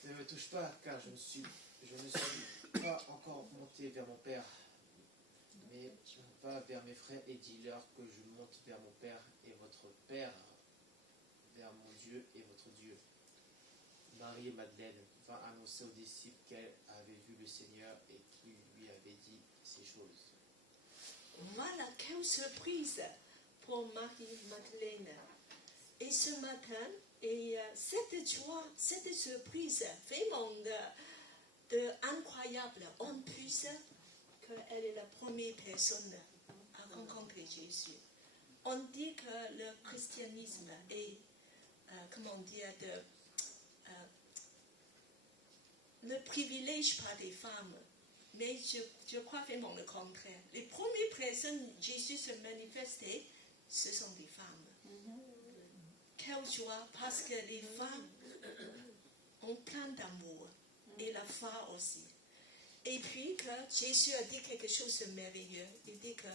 ne me touche pas, car je ne suis pas encore monté vers mon Père. Mais va vers mes frères et dis-leur que je monte vers mon Père et votre Père, vers mon Dieu et votre Dieu. Marie et Madeleine vint annoncer aux disciples qu'elle avait vu le Seigneur et qu'il lui avait dit ces choses. Voilà, quelle surprise pour Marie-Madeleine. Et ce matin, cette joie, cette surprise vraiment incroyable, en plus qu'elle est la première personne à rencontrer Jésus. On dit que le christianisme est, le privilège par des femmes. Mais je crois vraiment le contraire. Les premières personnes Jésus se manifestait, ce sont des femmes. Quelle joie, parce que les femmes ont plein d'amour, et la foi aussi. Et puis que Jésus a dit quelque chose de merveilleux. Il dit que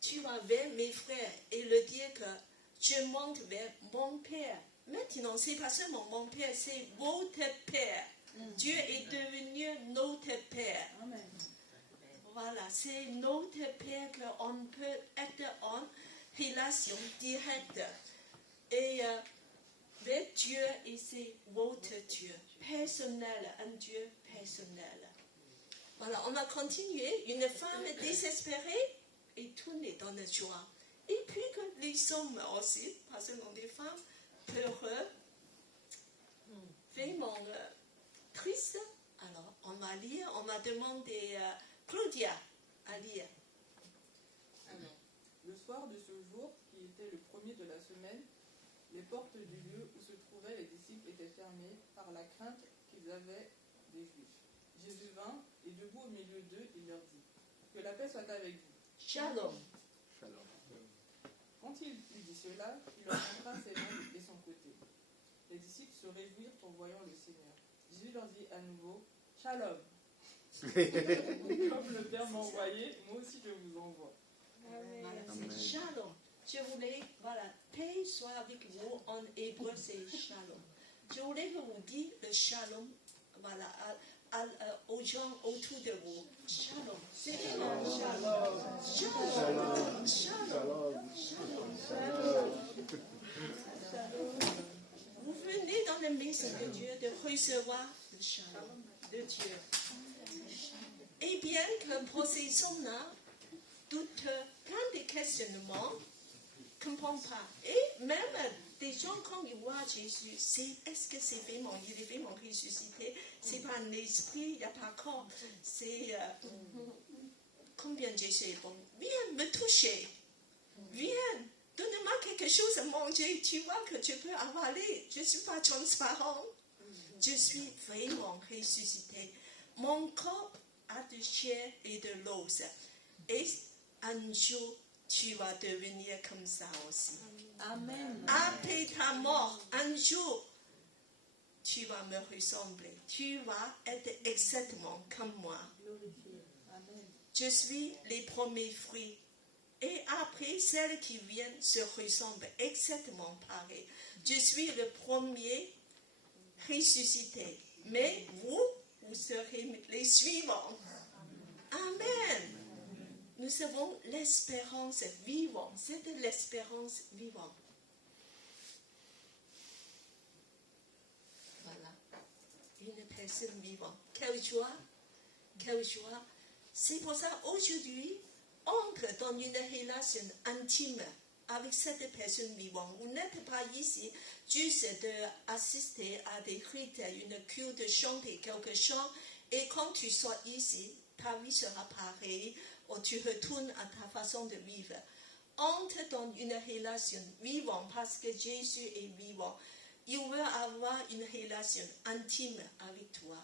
tu vas vers mes frères et le dire que je monte vers mon Père. Maintenant, c'est pas seulement mon Père, c'est votre Père. Dieu est devenu notre Père. Amen. Voilà, c'est notre Père qu'on peut être en relation directe. Et avec Dieu, et c'est votre Dieu, personnel, un Dieu personnel. Voilà, on va continuer. Une femme désespérée et tournée dans la joie. Et puis que les hommes aussi, pas seulement des femmes, peureux, vraiment tristes. Alors, on va lire, on va demander à Claudia à lire. Alors, le soir de ce jour, qui était le premier de la semaine, les portes du lieu où se trouvaient les disciples étaient fermées par la crainte qu'ils avaient des Juifs. Jésus vint et debout au milieu d'eux, il leur dit, « Que la paix soit avec vous. » Shalom. Quand il eut dit cela, il leur montra ses mains et son côté. Les disciples se réjouirent en voyant le Seigneur. Jésus leur dit à nouveau, « Shalom. Comme le Père m'a envoyé, moi aussi je vous envoie. » Voilà, c'est Shalom. Je voulais, voilà, paix soit avec vous. En hébreu, c'est Shalom. Je voulais que vous dites le Shalom, voilà, aux gens autour de vous. Shalom. C'est Shalom. Shalom. Shalom. Shalom. Shalom. Vous la maison de Dieu, de recevoir le shalom de Dieu. Et bien que possessons-là, toutes plein de questionnements, ne comprennent pas. Et même des gens, quand ils voient Jésus, est-ce que c'est vraiment, il est vraiment ressuscité? C'est pas un esprit, il n'y a pas corps. C'est combien Jésus est bon. Viens me toucher. Viens, donne-moi quelque chose à manger. Tu vois que tu peux avaler. Je ne suis pas transparent. Je suis vraiment ressuscité. Mon corps a de chair et de l'os. Et un jour, tu vas devenir comme ça aussi. Amen. Après ta mort, un jour, tu vas me ressembler. Tu vas être exactement comme moi. Je suis les premiers fruits. Et après, celles qui viennent se ressemblent exactement pareil. Je suis le premier ressuscité. Mais vous serez les suivants. Amen. Nous avons l'espérance vivante. C'est de l'espérance vivante. Voilà. Une personne vivante. Quelle joie. Quelle joie. C'est pour ça, aujourd'hui, entre dans une relation intime avec cette personne vivante. Vous n'êtes pas ici juste d'assister à des rites, une cure de chanter quelque chose, et quand tu sois ici, ta vie sera pareille, ou tu retournes à ta façon de vivre. Entre dans une relation vivante parce que Jésus est vivant. Il veut avoir une relation intime avec toi.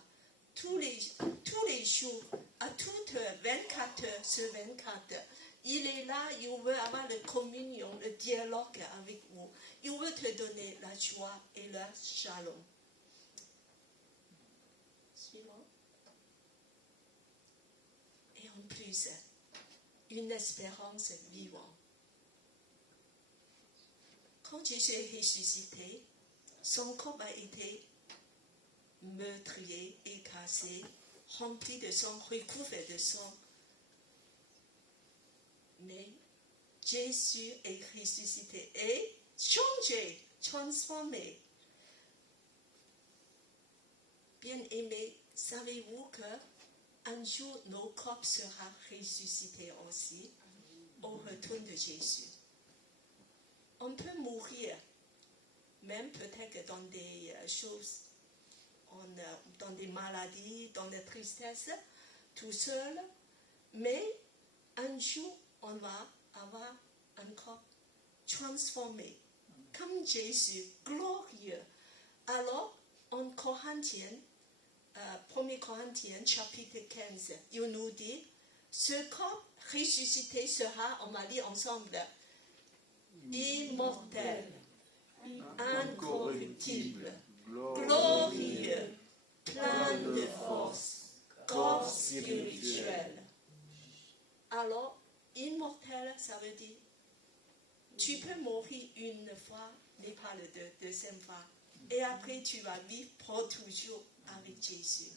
Tous les jours, à toute heure, 24 heures sur 24, il est là, il veut avoir la communion, le dialogue avec vous. Il veut te donner la joie et le shalom. Suivant. Et en plus, une espérance vivante. Quand Jésus est ressuscité, son corps a été meurtrier et cassé, rempli de sang, recouvert de sang. Mais Jésus est ressuscité et changé, transformé. Bien-aimés, savez-vous qu'un jour nos corps seront ressuscités aussi au retour de Jésus? On peut mourir, même peut-être dans des choses, dans des maladies, dans la tristesse, tout seul, mais un jour, on va avoir un corps transformé, comme Jésus, glorieux. Alors, en Corinthiens, 1 Corinthiens, chapitre 15, il nous dit, ce corps ressuscité sera, on va lire ensemble, immortel, incorruptible, glorieux, plein de force, corps spirituel. Alors, immortel, ça veut dire, tu peux mourir une fois, mais pas la deuxième fois. Et après, tu vas vivre pour toujours avec Jésus.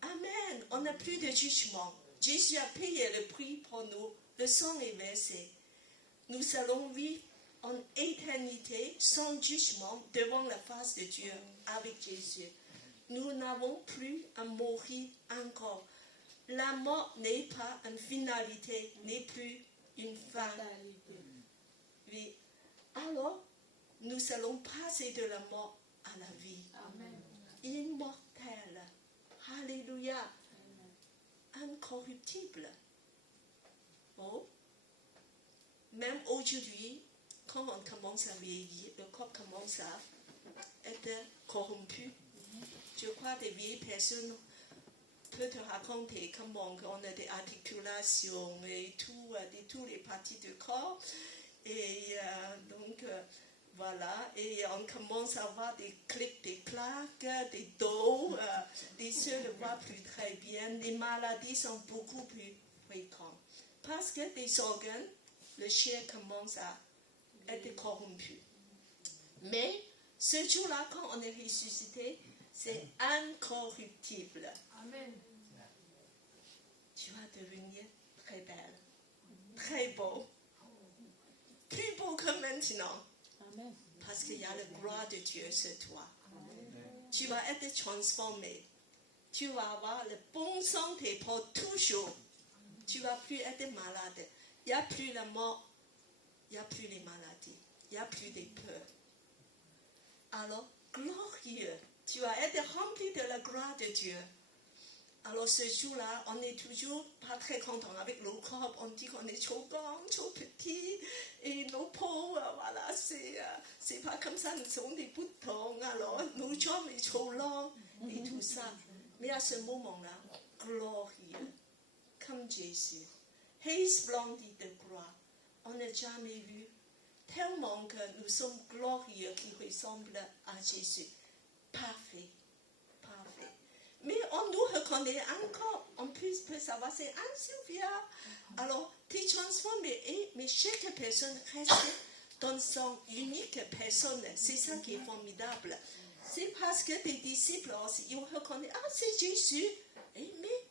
Amen. On n'a plus de jugement. Jésus a payé le prix pour nous. Le sang est versé. Nous allons vivre en éternité sans jugement devant la face de Dieu avec Jésus. Nous n'avons plus à mourir encore. La mort n'est pas une finalité, n'est plus une fin. Oui. Alors, nous allons passer de la mort à la vie. Amen. Immortel. Alléluia. Incorruptible. Oh. Même aujourd'hui, quand on commence à vieillir, le corps commence à être corrompu. Je crois que des vieilles personnes peuvent te raconter comment on a des articulations et tout, tous les parties du corps. Et donc, voilà, et on commence à avoir des clics, des claques, des dos, les yeux ne voient plus très bien. Les maladies sont beaucoup plus fréquentes. Parce que les organes, le chair commence à être corrompu. Mais ce jour-là, quand on est ressuscité, c'est incorruptible. Amen. Tu vas devenir très belle, très beau, plus beau que maintenant. Amen. Parce qu'il y a la gloire de Dieu sur toi. tu vas être transformé. Tu vas avoir le bon santé pour toujours. Tu ne vas plus être malade. Il n'y a plus la mort. Il n'y a plus les maladies. Il n'y a plus des peurs. Alors, glorieux. Tu vas être rempli de la gloire de Dieu. Alors ce jour-là, on n'est toujours pas très content avec nos corps. On dit qu'on est trop grand, trop petit. Et nos peaux, voilà, c'est pas comme ça. Nous sommes des boutons. Alors nos jambes sont trop longues et tout ça. Mais à ce moment-là, glorieux, comme Jésus, resplendit de gloire. On n'a jamais vu tellement que nous sommes glorieux qui ressemblent à Jésus. Parfait, parfait. Mais on nous reconnaît encore. On peut savoir, c'est Anne-Sophia. Alors, tu es transformé, mais chaque personne reste dans son unique personne. C'est ça qui est formidable. C'est parce que tes disciples aussi, ils reconnaissent, ah, c'est Jésus. Mais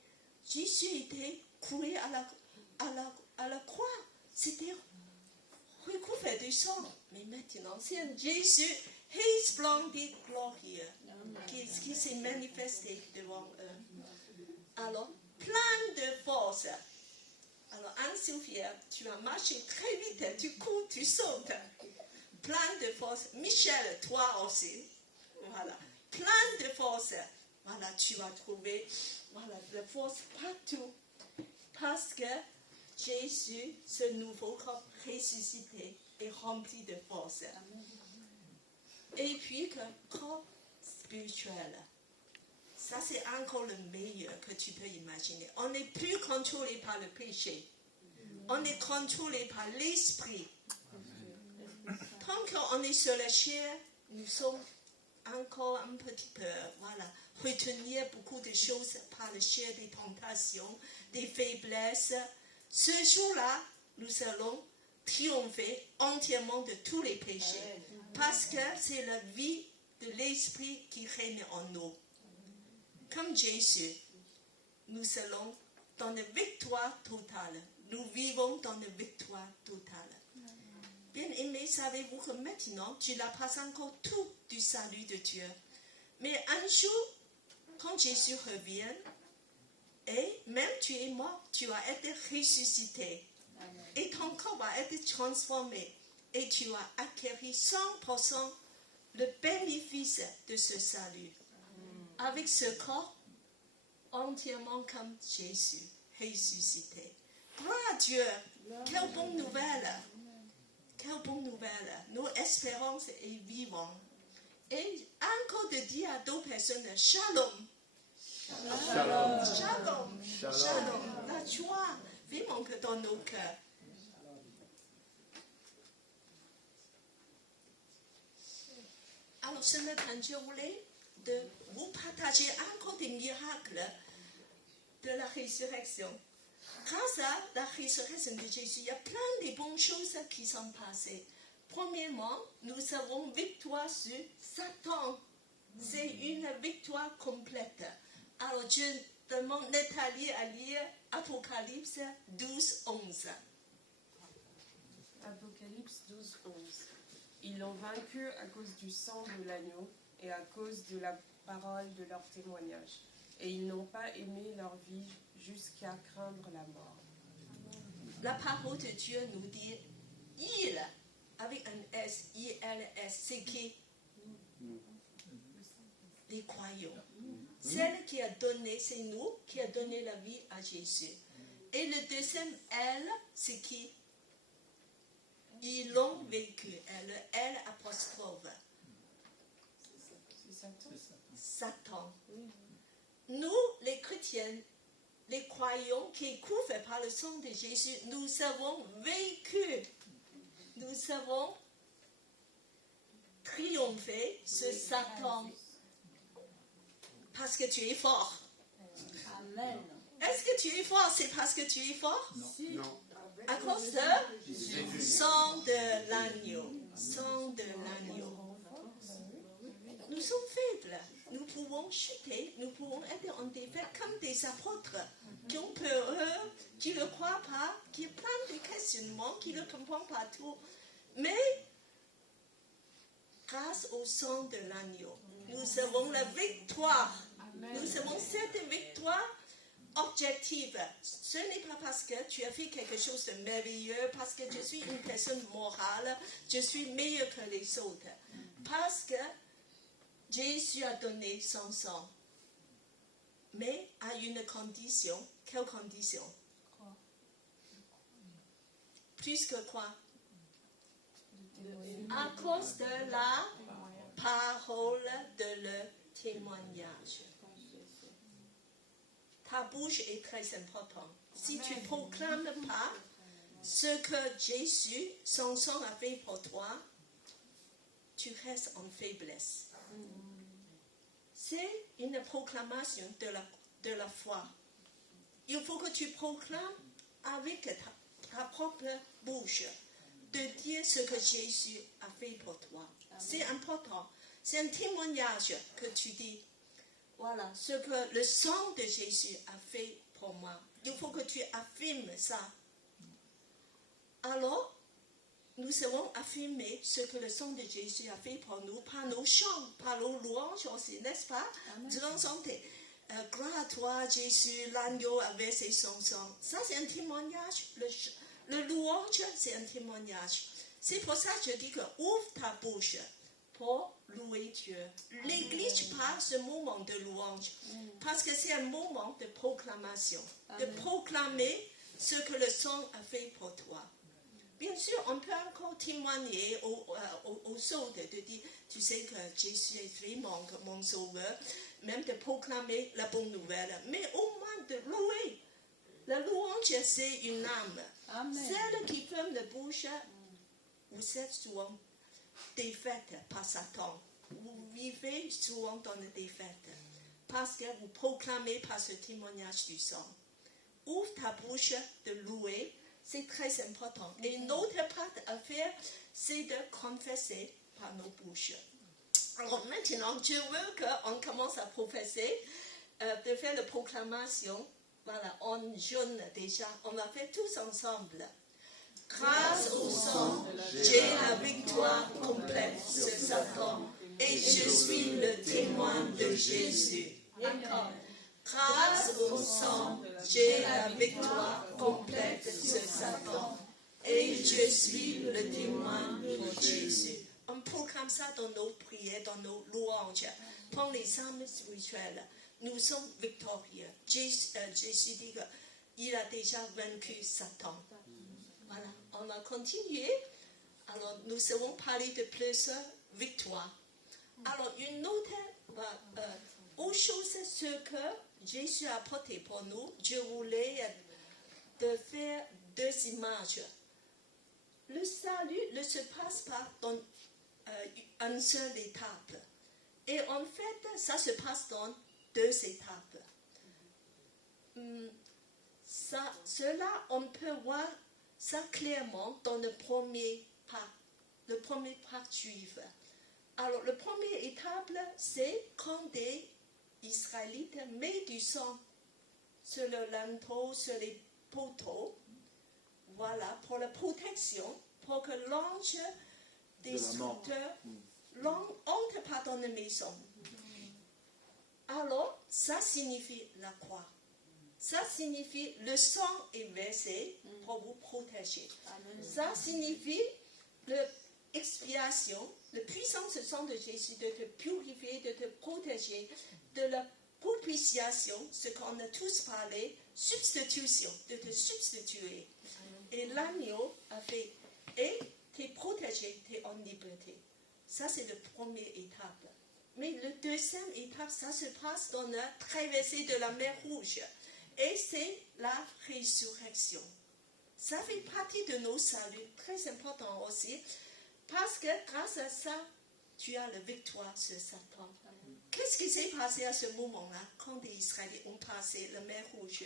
Jésus était coulé à la croix. C'était recouvert de sang. Mais maintenant, c'est un Jésus resplendit, glorieux, qui s'est manifesté devant eux. Alors, plein de force. Alors, Anne-Sophia, tu as marché très vite, tu cours, tu sautes. Plein de force. Michel, toi aussi. Voilà. Plein de force. Voilà, tu vas trouver la force partout. Parce que Jésus, ce nouveau corps ressuscité, est rempli de force. Et puis, que corps spirituel. Ça, c'est encore le meilleur que tu peux imaginer. On n'est plus contrôlé par le péché. On est contrôlé par l'esprit. Tant qu'on est sur la chair, nous sommes encore un petit peu, retenir beaucoup de choses par la chair, des tentations, des faiblesses. Ce jour-là, nous allons triompher entièrement de tous les péchés. Parce que c'est la vie de l'esprit qui règne en nous. Comme Jésus, nous allons dans la victoire totale. Nous vivons dans la victoire totale. Bien-aimé, savez-vous que maintenant, tu n'as pas encore tout du salut de Dieu. Mais un jour, quand Jésus revient, et même tu es mort, tu vas être ressuscité. Et ton corps va être transformé. Et tu vas acquérir 100% le bénéfice de ce salut. Avec ce corps entièrement comme Jésus, ressuscité. Gloire à Dieu! Quelle bonne nouvelle! Quelle bonne nouvelle! Nos espérances est vivante. Et encore de dire à d'autres personnes, Shalom! Shalom. Shalom! Shalom. Shalom! La joie vraiment que dans nos cœurs. Alors ce matin, je voulais de vous partager encore des miracles de la résurrection. Grâce à la résurrection de Jésus, il y a plein de bonnes choses qui sont passées. Premièrement, nous avons victoire sur Satan. C'est une victoire complète. Alors je demande Nathalie à lire Apocalypse 12, 11. Apocalypse 12, 11. Ils l'ont vaincu à cause du sang de l'agneau et à cause de la parole de leur témoignage. Et ils n'ont pas aimé leur vie jusqu'à craindre la mort. La parole de Dieu nous dit, il, avec un S, I-L-S, c'est qui? Les croyants. Celle qui a donné, c'est nous, qui a donné la vie à Jésus. Et le deuxième L, c'est qui? Ils l'ont vécu. Le L apostrophe. Satan. Nous, les chrétiens, les croyants qui est couverts par le sang de Jésus, nous avons vécu. Nous avons triomphé sur Satan. Parce que tu es fort. Amen. Est-ce que tu es fort? C'est parce que tu es fort? Non. À cause de sang de l'agneau. Sang de l'agneau. Nous sommes faibles. Nous pouvons chuter. Nous pouvons être en défaite comme des apôtres qui ont peur, qui ne croient pas, qui ont plein de questionnements, qui ne comprennent pas tout. Mais grâce au sang de l'agneau, Nous avons la victoire. Nous avons cette victoire objective. Ce n'est pas parce que tu as fait quelque chose de merveilleux, parce que je suis une personne morale, je suis meilleure que les autres. Parce que Jésus a donné son sang. Mais à une condition. Quelle condition? Plus que quoi? À cause de la parole de leur témoignage. Ta bouche est très importante. Si tu ne proclames pas ce que Jésus, son sang a fait pour toi, tu restes en faiblesse. C'est une proclamation de la foi. Il faut que tu proclames avec ta propre bouche de dire ce que Jésus a fait pour toi. C'est important. C'est un témoignage que tu dis. Voilà, ce que le sang de Jésus a fait pour moi. Il faut que tu affirmes ça. Alors, nous allons affirmer ce que le sang de Jésus a fait pour nous, par nos chants, par nos louanges aussi, n'est-ce pas? Nous allons chanter. Gloire à toi, Jésus, l'agneau a versé son sang. Ça, c'est un témoignage. Le louange, c'est un témoignage. C'est pour ça que je dis que ouvre ta bouche pour louer Dieu. L'Église parle ce moment de louange parce que c'est un moment de proclamation. De proclamer ce que le sang a fait pour toi. Bien sûr, on peut encore témoigner aux autres, de dire, tu sais que Jésus est vraiment mon sauveur, même de proclamer la bonne nouvelle, mais au moins de louer. La louange, c'est une âme. Amen. Celle qui ferme la bouche, vous êtes souvent défaite par Satan. Vous vivez souvent dans la défaite parce que vous proclamez par ce témoignage du sang. Ouvre ta bouche de louer. C'est très important. Et notre part à faire, c'est de confesser par nos bouches. Alors maintenant, je veux qu'on commence à professer, de faire la proclamation. Voilà, en jaune déjà. On va faire tous ensemble. Grâce au sang, j'ai la victoire complète sur Satan. Et je suis le témoin de Jésus. Encore. Grâce au sang, j'ai la victoire complète sur Satan. Et je suis le témoin de Jésus. On proclame ça dans nos prières, dans nos louanges. Pour les âmes spirituelles, nous sommes victorieux. Jésus dit qu'il a déjà vaincu Satan. Voilà, on va continuer. Alors, nous allons parler de plusieurs victoires. Alors, une autre chose, ce que Jésus a apporté pour nous, je voulais de faire deux images. Le salut ne se passe pas dans une seule étape. Et en fait, ça se passe dans deux étapes. Cela, on peut voir ça clairement dans le premier pas. Le premier pas suivant. Alors, la première étape, c'est quand des Israélites mettent du sang sur le linteau, sur les poteaux. Voilà, pour la protection, pour que l'ange destructeur n'entre pas dans la maison. Alors, ça signifie la croix. Ça signifie le sang est versé pour vous protéger. Ça signifie l'expiation, la puissance du sang de Jésus de te purifier, de te protéger, de la propitiation, ce qu'on a tous parlé, substitution, de te substituer. Et l'agneau a fait, et t'es protégé, t'es en liberté. Ça, c'est la première étape. Mais la deuxième étape, ça se passe dans la traversée de la mer Rouge. Et c'est la résurrection. Ça fait partie de nos saluts, très important aussi, parce que grâce à ça, tu as la victoire sur Satan. Qu'est-ce qui s'est passé à ce moment-là, quand les Israéliens ont passé la mer Rouge?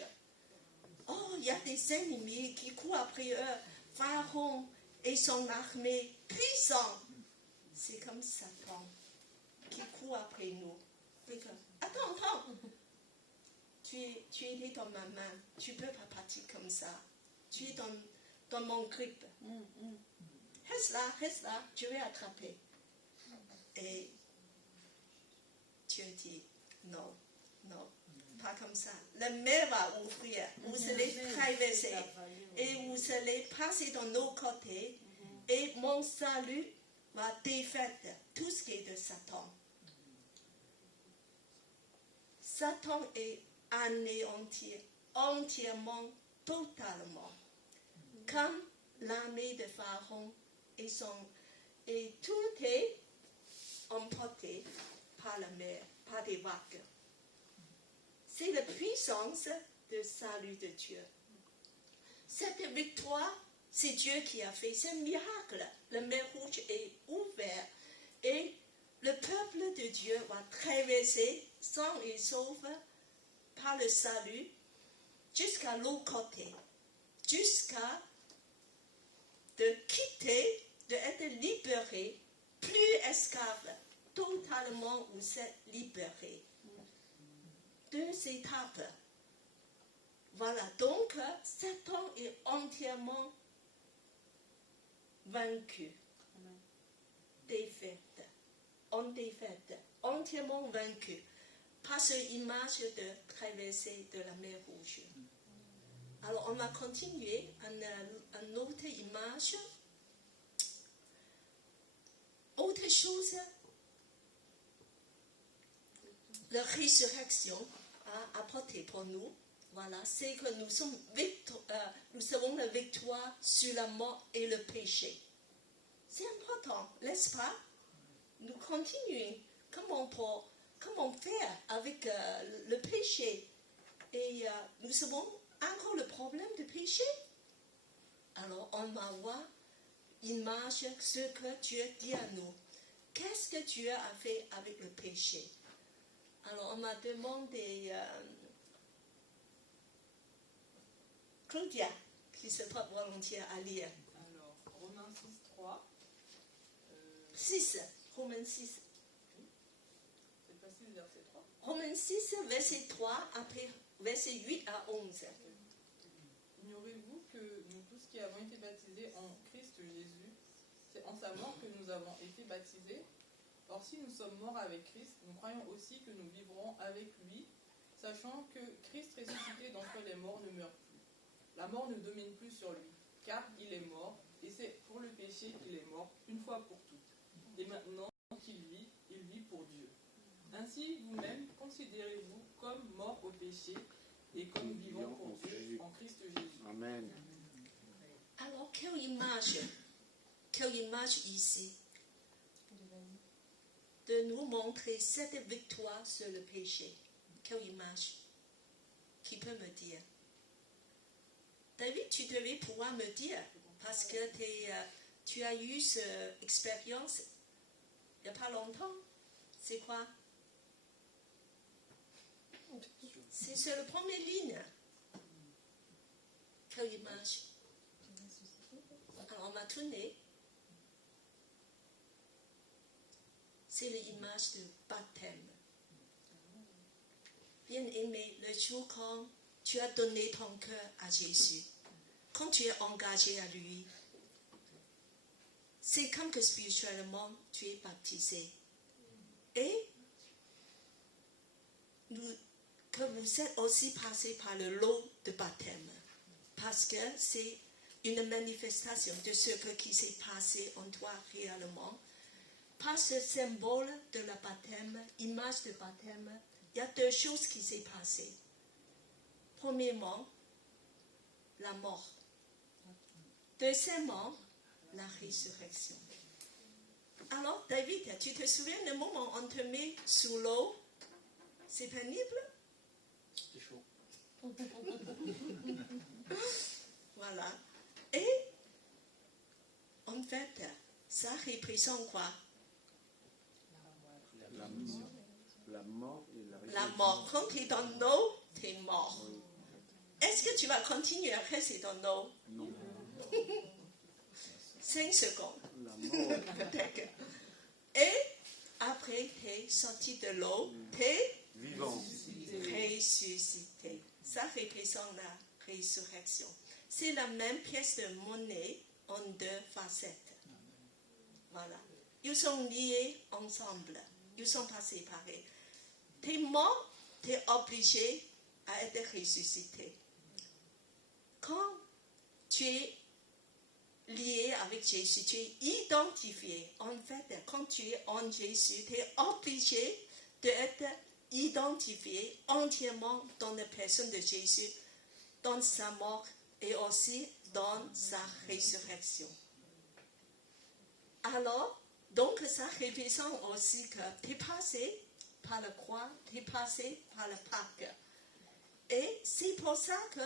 Oh, il y a des ennemis qui courent après eux, Pharaon et son armée puissante. C'est comme Satan qui court après nous. Attends. Tu es dans ma main, tu ne peux pas partir comme ça. Tu es dans mon grip. Reste là, je vais attraper. Et Dieu dit non, non, pas comme ça. La mer va ouvrir, vous allez traverser et vous allez passer dans nos côtés et mon salut va défaire tout ce qui est de Satan. Satan est anéanti, entièrement, totalement, comme l'armée de Pharaon et tout est emporté par la mer, par des vagues. C'est la puissance de salut de Dieu. Cette victoire, c'est Dieu qui a fait, c'est un miracle. La mer rouge est ouverte et le peuple de Dieu va traverser sain et sauf par le salut jusqu'à l'autre côté, jusqu'à de quitter, d'être libéré, plus esclave, totalement vous êtes libéré. 2 étapes. Voilà, donc Satan est entièrement vaincu, défaite, entièrement vaincu par cette image de traversée de la mer Rouge. Alors on va continuer une autre image. Autre chose, la résurrection a apporté pour nous, voilà, c'est que nous avons la victoire sur la mort et le péché. C'est important, n'est-ce pas? Nous continuons. Comment faire avec le péché? Et nous avons encore le problème du péché. Alors on va voir image ce que Dieu dit à nous. Qu'est-ce que Dieu a fait avec le péché? Alors on m'a demandé Claudia, qui se porte volontiers à lire. Alors, Romains 6, 3. 6, Romains 6. C'est pas 6, verset 3. Romains 6, verset 3, après verset 8 à 11. Ignorez-vous que nous tous qui avons été baptisés en Christ Jésus, c'est en sa mort que nous avons été baptisés. Or, si nous sommes morts avec Christ, nous croyons aussi que nous vivrons avec lui, sachant que Christ ressuscité d'entre les morts ne meurt plus. La mort ne domine plus sur lui, car il est mort, et c'est pour le péché qu'il est mort, une fois pour toutes. Et maintenant qu'il vit, il vit pour Dieu. Ainsi, vous-même, considérez-vous comme morts au péché et comme vivants pour Dieu en Christ Jésus. Amen. Alors, quelle image ici de nous montrer cette victoire sur le péché. Quelle image? Qui peut me dire? David, tu devais pouvoir me dire, parce que tu as eu cette expérience il n'y a pas longtemps. C'est quoi? C'est sur la première ligne. Quelle image? Alors on va tourner. C'est l'image du baptême. Bien aimé, le jour quand tu as donné ton cœur à Jésus, quand tu es engagé à lui, c'est comme que spirituellement tu es baptisé. Et que vous êtes aussi passé par le lot de baptême. Parce que c'est une manifestation de ce qui s'est passé en toi réellement. Par ce symbole de la baptême, image de baptême, il y a 2 choses qui s'est passées. Premièrement, la mort. Deuxièmement, la résurrection. Alors, David, tu te souviens du moment où on te met sous l'eau? C'est pénible? C'est chaud. Voilà. Et, en fait, ça représente quoi? La mort et la résurrection. La mort. Quand tu es dans l'eau, tu es mort. Est-ce que tu vas continuer à rester dans l'eau? Non. 5 secondes. La mort. Peut-être. Et après, tu es sorti de l'eau, tu es Vivant. ressuscité. Ça représente la résurrection. C'est la même pièce de monnaie en 2 facettes. Voilà. Ils sont liés ensemble. Ils sont pas séparés. Tu es mort, tu es obligé à être ressuscité. Quand tu es lié avec Jésus, tu es identifié. En fait, quand tu es en Jésus, tu es obligé d'être identifié entièrement dans la personne de Jésus, dans sa mort et aussi dans sa résurrection. Alors, donc ça représente aussi que tu es passé par la croix, tu es passé par le Pâques. Et c'est pour ça que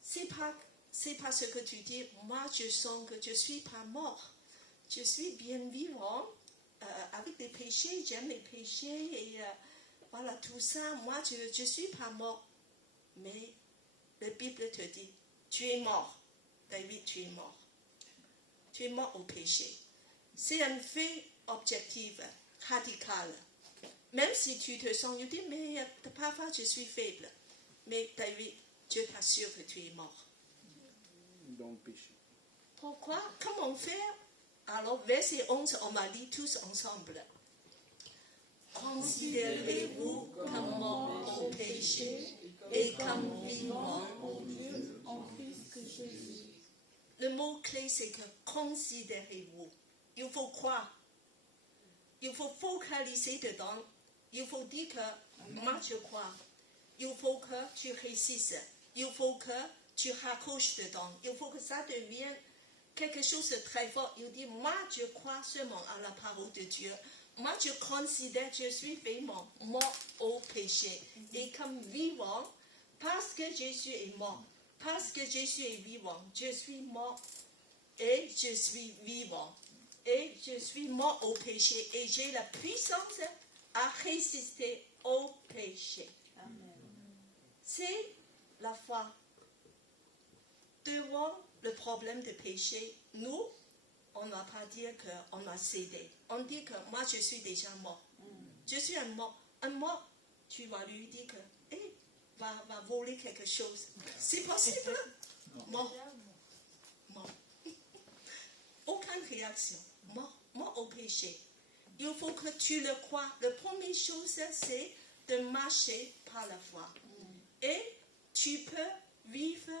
c'est parce que tu dis, moi je sens que je ne suis pas mort. Je suis bien vivant avec des péchés, j'aime les péchés et voilà tout ça. Moi je ne suis pas mort. Mais la Bible te dit, tu es mort. David, tu es mort. Tu es mort au péché. C'est un fait objectif, radical. Même si tu te sens, tu dis, mais parfois je suis faible. Mais David, Dieu t'assure que tu es mort. Dans le péché. Pourquoi? Comment faire? Alors, verset 11, on va lire tous ensemble. Considérez-vous comme mort au péché et comme vivant Au Dieu en Christ Jésus. Le mot clé, c'est que considérez-vous. Il faut croire. Il faut focaliser dedans. Il faut dire que moi je crois. Il faut que tu résistes. Il faut que tu raccroches dedans. Il faut que ça devienne quelque chose de très fort. Il dit, moi je crois seulement à la parole de Dieu. Moi je considère que je suis vraiment mort au péché. Et comme vivant, parce que Jésus est mort, parce que Jésus est vivant, je suis mort et je suis vivant. Et je suis mort au péché et j'ai la puissance à résister au péché. C'est la foi. Devant le problème de péché, nous, on ne va pas dire qu'on a cédé. On dit que moi, je suis déjà mort. Je suis un mort. Un mort, tu vas lui dire que, va voler quelque chose. C'est possible? Mort. Mort. Aucune réaction. Mort au péché. Il faut que tu le crois. La première chose, c'est de marcher par la foi. Et tu peux vivre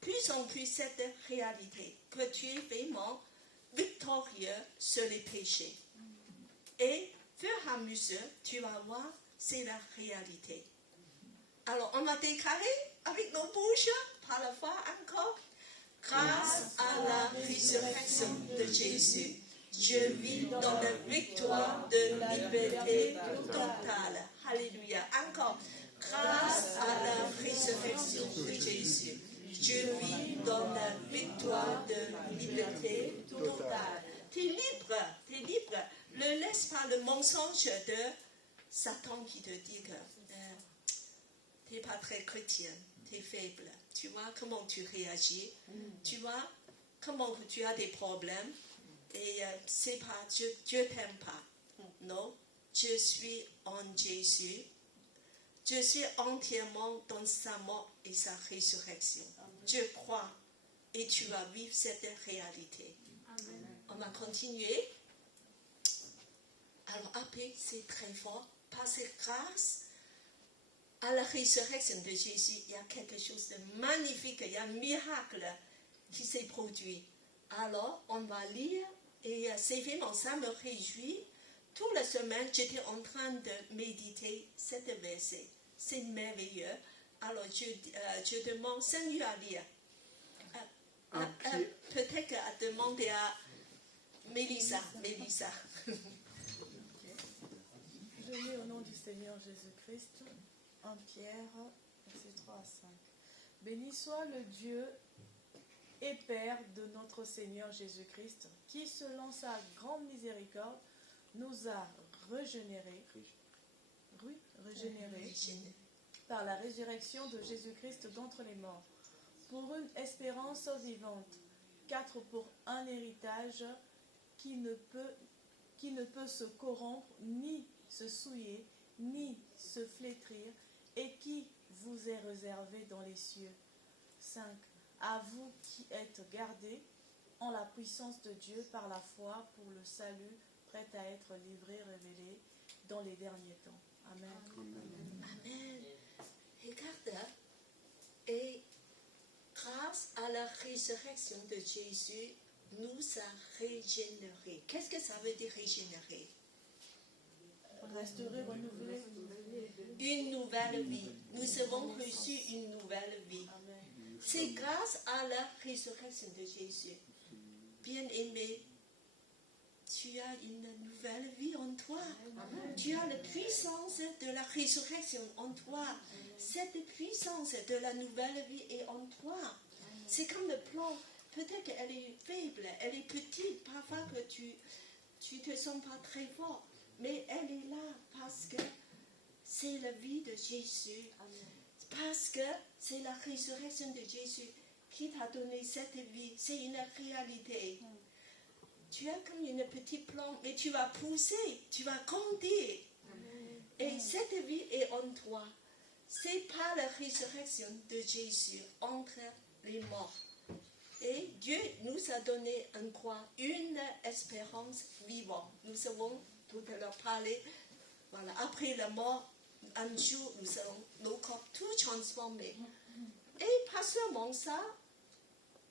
plus en plus cette réalité, que tu es vraiment victorieux sur les péchés. Et fur et à mesure, tu vas voir, c'est la réalité. Alors, on va déclarer avec nos bouches, par la foi encore, grâce à la résurrection de Jésus, je vis dans la victoire de la liberté totale. Alléluia. Encore. Grâce à la résurrection de Jésus, je vis dans la victoire de la liberté totale. Tu es libre, tu es libre. Ne laisse pas le mensonge de Satan qui te dit que tu n'es pas très chrétien, tu es faible. Tu vois comment tu réagis, tu vois comment tu as des problèmes. Et c'est pas, Dieu t'aime pas. Non, je suis en Jésus. Je suis entièrement dans sa mort et sa résurrection. Je crois et tu vas vivre cette réalité. Amen. On va continuer. Alors après, c'est très fort. Parce que grâce à la résurrection de Jésus, il y a quelque chose de magnifique, il y a un miracle qui s'est produit. Alors, on va lire. Et c'est vraiment, ça me réjouit. Toute la semaine, j'étais en train de méditer cette verset. C'est merveilleux. Alors, je demande Seigneur à lire. Peut-être à demander à Mélissa. Je lis au nom du Seigneur Jésus-Christ, 1 Pierre, versets 3 à 5. Béni soit le Dieu et Père de notre Seigneur Jésus-Christ, qui, selon sa grande miséricorde, nous a régénérés par la résurrection de Jésus-Christ d'entre les morts, pour une espérance vivante, car pour un héritage qui ne peut se corrompre, ni se souiller, ni se flétrir, et qui vous est réservé dans les cieux. 5. À vous qui êtes gardés en la puissance de Dieu par la foi pour le salut prêt à être livré, révélé dans les derniers temps. Amen. Amen. Regarde, et grâce à la résurrection de Jésus, nous a régénérés. Qu'est-ce que ça veut dire régénérer? Restaurer, renouveler. Une nouvelle vie. Nous avons reçu une nouvelle vie. Amen. C'est grâce à la résurrection de Jésus. Bien-aimé, tu as une nouvelle vie en toi. Tu as la puissance de la résurrection en toi. Cette puissance de la nouvelle vie est en toi. C'est comme le plante. Peut-être qu'elle est faible, elle est petite. Parfois que tu te sens pas très fort. Mais elle est là parce que c'est la vie de Jésus. Parce que c'est la résurrection de Jésus qui t'a donné cette vie. C'est une réalité. Tu es comme une petite plante, mais tu vas pousser, tu vas grandir. Et cette vie est en toi. C'est par la résurrection de Jésus entre les morts. Et Dieu nous a donné en croix une espérance vivante. Nous avons tout à l'heure parlé, voilà, après la mort, un jour, nous allons nos corps tout transformés. Et pas seulement ça,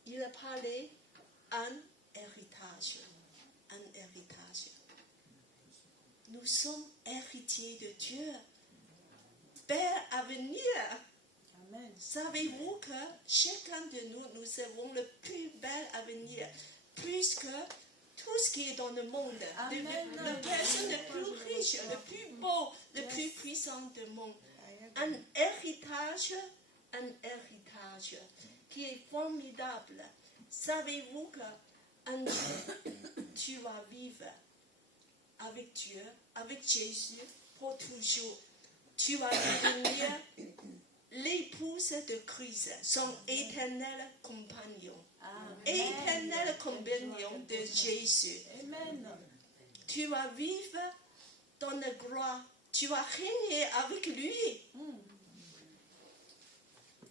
il a parlé un héritage. Un héritage. Nous sommes héritiers de Dieu. Bel avenir. Amen. Savez-vous que chacun de nous, nous avons le plus bel avenir, plus que tout ce qui est dans le monde. Amen. La personne le plus riche, le plus beau, le plus puissant du monde. Un héritage qui est formidable. Savez-vous que un jour, tu vas vivre avec Dieu, avec Jésus, pour toujours. Tu vas devenir l'épouse de Christ, son éternel compagnon. Éternel compagnon de Jésus. Amen. Tu vas vivre dans la gloire. Tu vas régner avec lui.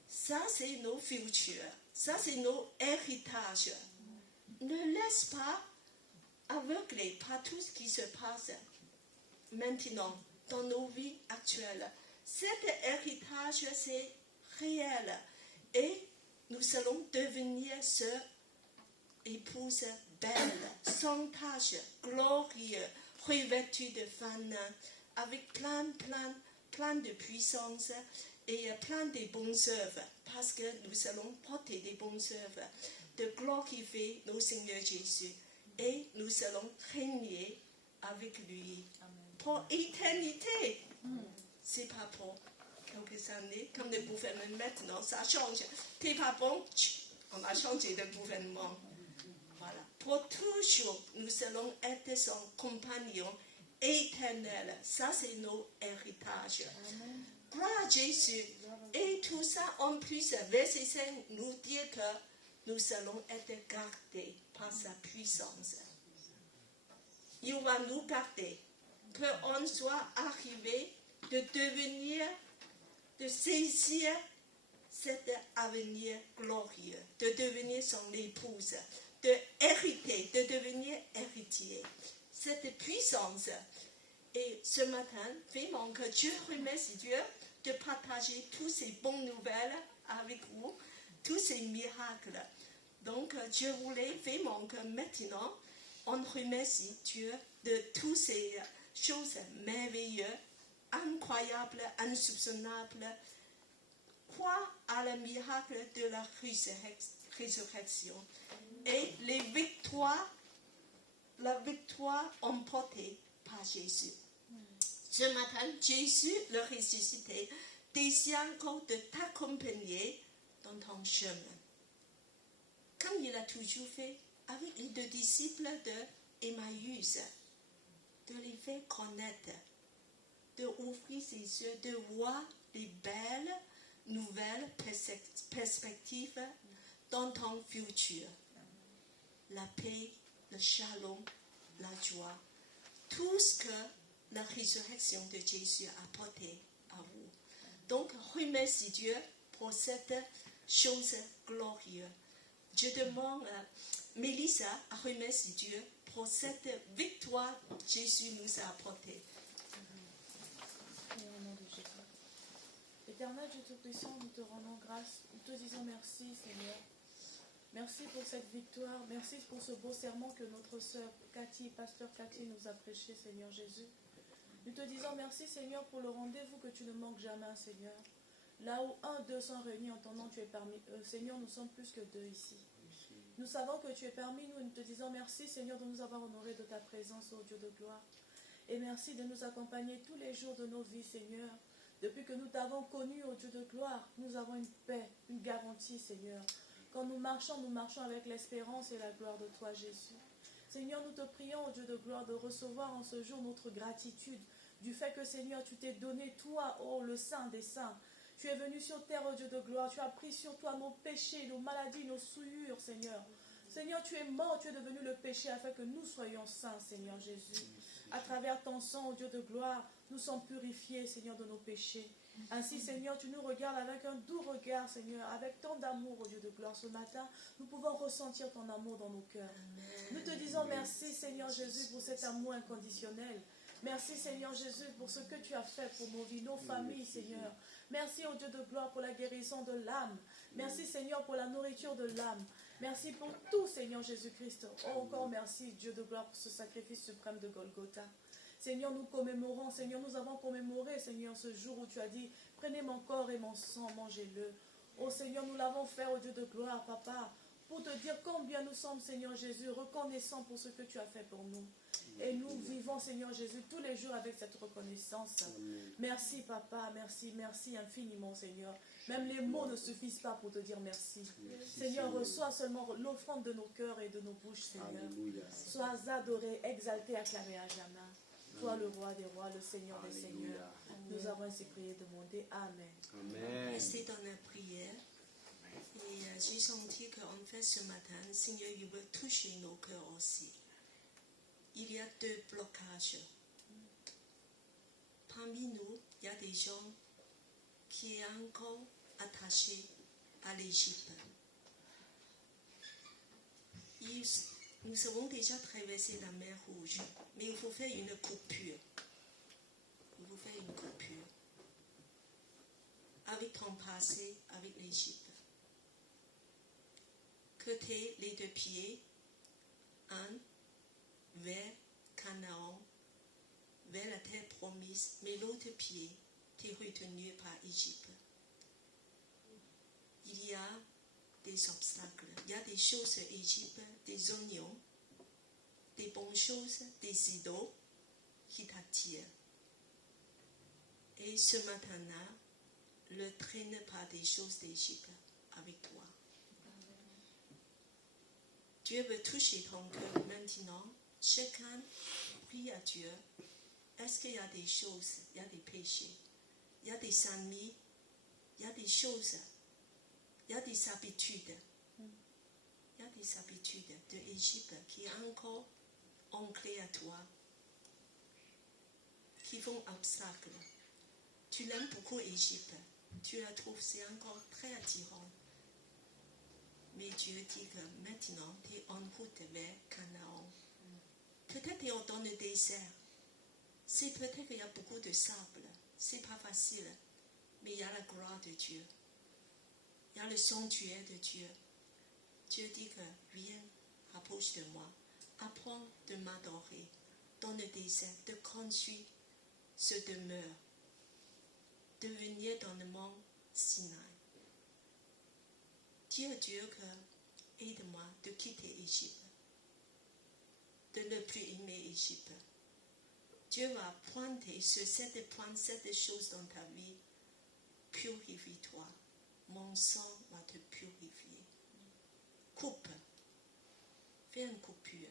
Ça, c'est nos futurs. Ça, c'est nos héritages. Ne laisse pas aveugler par tout ce qui se passe maintenant dans nos vies actuelles. Cet héritage, c'est réel. Et nous allons devenir sœurs, épouses belles, sans tache, glorieuses, revêtues de fin, avec plein de puissance et plein de bonnes œuvres, parce que nous allons porter des bonnes œuvres, de glorifier notre Seigneur Jésus, et nous allons régner avec lui pour éternité. C'est pas pour quelques années, comme le gouvernement maintenant, ça change. T'es pas bon, on a changé de gouvernement. Voilà. Pour toujours, nous allons être son compagnon éternel. Ça, c'est nos héritages. Gloire à Jésus. Et tout ça, en plus, verset 5 nous dit que nous allons être gardés par sa puissance. Il va nous garder, qu'on soit arrivé de devenir, de saisir cet avenir glorieux, de devenir son épouse, de hériter, de devenir héritier. Cette puissance. Et ce matin, vraiment que Dieu remercie Dieu de partager toutes ces bonnes nouvelles avec vous, tous ces miracles. Donc, Dieu voulait vraiment que maintenant, on remercie Dieu de toutes ces choses merveilleuses, incroyables, insoupçonnables. Croire à le miracle de la résurrection et les victoires, la victoire emportée par Jésus. Ce matin, Jésus, le ressuscité, désire encore de t'accompagner dans ton chemin. Comme il a toujours fait avec les deux disciples d'Emmaüs, de les faire connaître, de ouvrir ses yeux, de voir les belles nouvelles perspectives dans ton futur. La paix, le shalom, la joie, tout ce que la résurrection de Jésus a apporté à vous. Donc, remercie Dieu pour cette chose glorieuse. Je demande à Mélissa à remercier Dieu pour cette victoire que Jésus nous a apportée. Éternel Dieu Tout-Puissant, nous te rendons grâce, nous te disons merci Seigneur. Merci pour cette victoire, merci pour ce beau sermon que notre sœur Cathy, pasteur Cathy nous a prêché Seigneur Jésus. Nous te disons merci Seigneur pour le rendez-vous que tu ne manques jamais Seigneur. Là où 1, 2 sont réunis en ton nom, tu es parmi eux. Seigneur, nous sommes plus que 2 ici. Nous savons que tu es parmi nous et nous te disons merci Seigneur de nous avoir honorés de ta présence, ô Dieu de gloire. Et merci de nous accompagner tous les jours de nos vies Seigneur. Depuis que nous t'avons connu, ô Dieu de gloire, nous avons une paix, une garantie Seigneur. Quand nous marchons avec l'espérance et la gloire de toi Jésus. Seigneur, nous te prions, ô Dieu de gloire, de recevoir en ce jour notre gratitude du fait que Seigneur, tu t'es donné toi, ô le Saint des Saints. Tu es venu sur terre, ô Dieu de gloire. Tu as pris sur toi nos péchés, nos maladies, nos souillures, Seigneur. Seigneur, tu es mort, tu es devenu le péché afin que nous soyons saints, Seigneur Jésus. À travers ton sang, ô Dieu de gloire, nous sommes purifiés, Seigneur, de nos péchés. Ainsi, Seigneur, tu nous regardes avec un doux regard, Seigneur, avec tant d'amour, ô Dieu de gloire. Ce matin, nous pouvons ressentir ton amour dans nos cœurs. Nous te disons merci, Seigneur Jésus, pour cet amour inconditionnel. Merci, Seigneur Jésus, pour ce que tu as fait pour nos vies, nos familles, Seigneur. Merci, ô Dieu de gloire, pour la guérison de l'âme. Merci, Seigneur, pour la nourriture de l'âme. Merci pour tout, Seigneur Jésus-Christ. Oh, encore merci, Dieu de gloire, pour ce sacrifice suprême de Golgotha. Seigneur, nous commémorons, Seigneur, nous avons commémoré, Seigneur, ce jour où tu as dit, prenez mon corps et mon sang, mangez-le. Oh Seigneur, nous l'avons fait, ô Dieu de gloire, Papa, pour te dire combien nous sommes, Seigneur Jésus, reconnaissants pour ce que tu as fait pour nous. Et nous vivons, Seigneur Jésus, tous les jours avec cette reconnaissance. Merci, Papa, merci, merci infiniment, Seigneur. Même les mots ne suffisent pas pour te dire merci. Seigneur, reçois seulement l'offrande de nos cœurs et de nos bouches, Seigneur. Sois adoré, exalté, acclamé à jamais. Toi, le roi des rois, le Seigneur des seigneurs. Nous avons ainsi prié, demandé. Amen. Restez dans la prière. Et j'ai senti qu'en fait, ce matin, le Seigneur, il veut toucher nos cœurs aussi. Il y a 2 blocages. Parmi nous, il y a des gens qui sont encore attachés à l'Égypte. Nous avons déjà traversé la mer Rouge, mais il faut faire une coupure. Il faut faire une coupure. Avec ton passé, avec l'Égypte. Que les 2 pieds, un vers Canaan, vers la terre promise, mais l'autre pied t'est retenu par Égypte. Il y a des obstacles, il y a des choses Égypte, des oignons, des bonnes choses, des idoles qui t'attirent. Et ce matin-là, ne traîne pas des choses d'Égypte avec toi. Dieu veut toucher ton cœur maintenant. Chacun prie à Dieu. Est-ce qu'il y a des choses, il y a des péchés, il y a des ennemis, il y a des choses, il y a des habitudes. Il y a des habitudes de l'Égypte qui sont encore ancrées à toi, qui font obstacle. Tu l'aimes beaucoup l'Égypte, tu la trouves, c'est encore très attirant. Mais Dieu dit que maintenant, tu es en route vers Canaan. Peut-être tu es dans le désert. C'est peut-être qu'il y a beaucoup de sable. C'est pas facile. Mais il y a la gloire de Dieu. Il y a le sanctuaire de Dieu. Dieu dit que viens, approche de moi. Apprends de m'adorer dans le désert, de construire ce demeure, de venir dans le mont Sinaï. Dis à Dieu que aide-moi de quitter l'Égypte, de ne plus aimer l'Égypte. Dieu va pointer sur cette chose dans ta vie. Purifie-toi. Mon sang va te purifier. Coupe. Fais une coupure.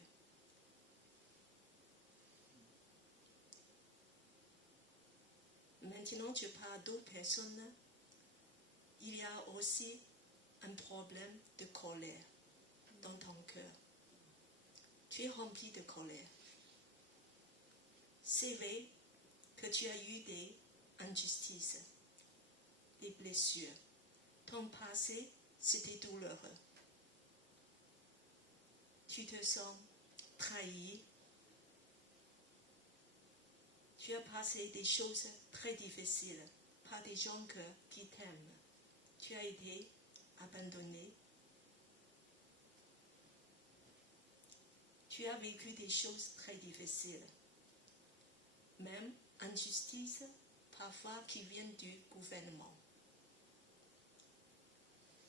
Maintenant, tu parles à d'autres personnes. Il y a aussi un problème de colère dans ton cœur. Tu es rempli de colère. C'est vrai que tu as eu des injustices, des blessures. Ton passé, c'était douloureux. Tu te sens trahi. Tu as passé des choses très difficiles par des gens qui t'aiment. Tu as été abandonné. Tu as vécu des choses très difficiles. Même injustice, parfois qui viennent du gouvernement.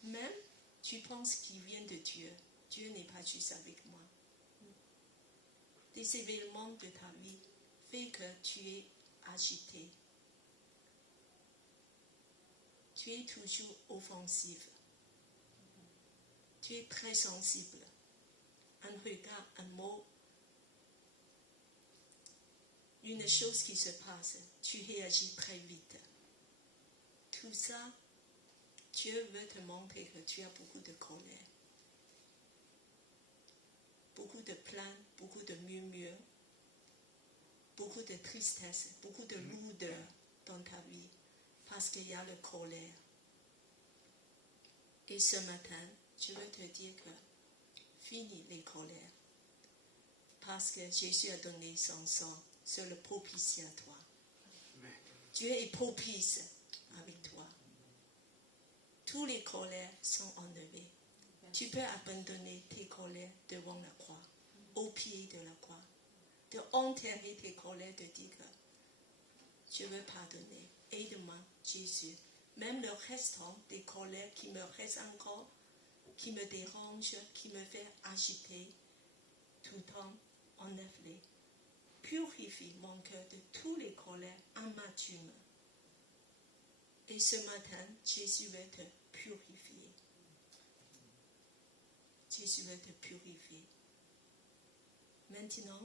Même tu penses qu'il vient de Dieu. Dieu n'est pas juste avec moi. Des événements de ta vie font que tu es agité. Tu es toujours offensif. Tu es très sensible. Un regard, un mot, une chose qui se passe, tu réagis très vite. Tout ça, Dieu veut te montrer que tu as beaucoup de colère, beaucoup de plaintes, beaucoup de murmures, beaucoup de tristesse, beaucoup de lourdeur dans ta vie, parce qu'il y a la colère. Et ce matin, je veux te dire que finis les colères, parce que Jésus a donné son sang sur le propitiatoire. Dieu est propice avec toi. Tous les colères sont enlevées. Tu peux abandonner tes colères devant la croix, au pied de la croix. De enterrer tes colères, de dire que je veux pardonner. Aide-moi, Jésus. Même le restant des colères qui me restent encore, qui me dérangent, qui me fait agiter, tout le temps, enlève-les. Purifie mon cœur de tous les colères amertumes. Et ce matin, Jésus veut te purifier. Jésus veut te purifier. Maintenant,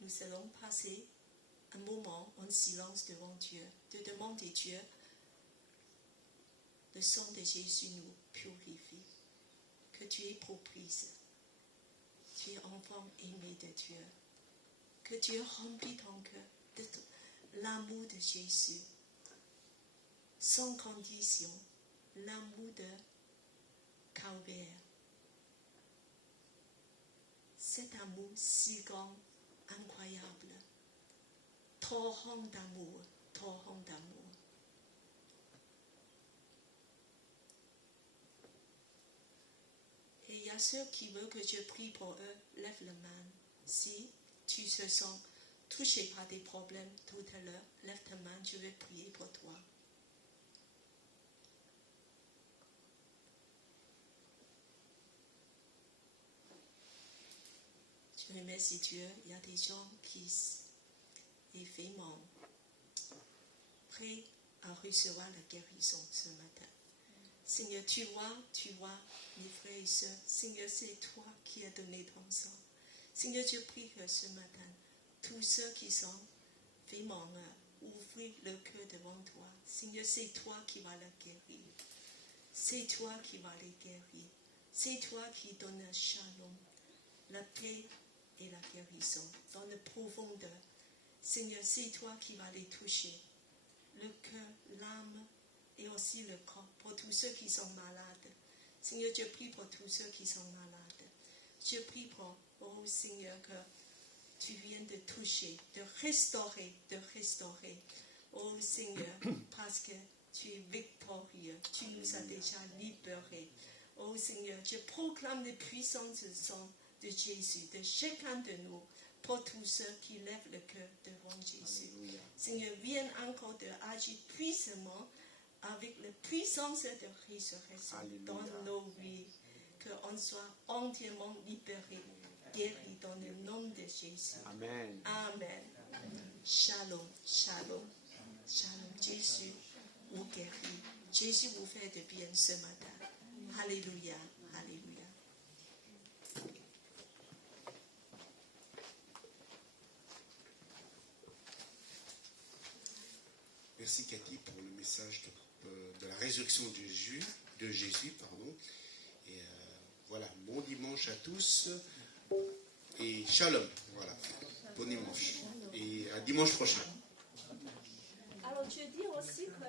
nous allons passer un moment en silence devant Dieu, de demander à Dieu, le sang de Jésus nous purifie, que tu es propice, tu es enfant aimé de Dieu, que Dieu remplit ton cœur de l'amour de Jésus, sans condition, l'amour de Calvaire. Cet amour si grand, incroyable, torrent d'amour, torrent d'amour. Et il y a ceux qui veulent que je prie pour eux, lève la main. Si tu te sens touché par des problèmes tout à l'heure, lève ta main, je vais prier pour toi. Je remercie Dieu, il y a des gens qui sont vraiment prêts à recevoir la guérison ce matin. Seigneur, tu vois mes frères et sœurs. Seigneur, c'est toi qui as donné ton sang. Seigneur, je prie que ce matin, tous ceux qui sont vraiment ouvrir le cœur devant toi. Seigneur, c'est toi qui vas la guérir. C'est toi qui vas les guérir. C'est toi qui donne le shalom, la paix et la guérison dans le profondeur. Seigneur, c'est toi qui vas les toucher. Le cœur, l'âme et aussi le corps, pour tous ceux qui sont malades. Seigneur, je prie pour tous ceux qui sont malades. Je prie pour, oh Seigneur, que tu viennes de toucher, de restaurer. Oh Seigneur, parce que tu es victorieux, tu nous as déjà libérés. Oh Seigneur, je proclame la puissance du sang de Jésus, de chacun de nous, pour tous ceux qui lèvent le cœur devant Jésus. Alléluia. Seigneur, viens encore de agir puissamment avec la puissance de résurrection. Alléluia. Dans nos vies, qu'on soit entièrement libérés, guéris dans le nom de Jésus. Amen. Amen. Shalom, shalom, shalom. Jésus vous guérit. Jésus vous fait de bien ce matin. Alléluia, alléluia. Merci Cathy pour le message de la résurrection de Jésus. Et voilà, bon dimanche à tous et shalom. Voilà, bon dimanche et à dimanche prochain. Alors, tu dis aussi que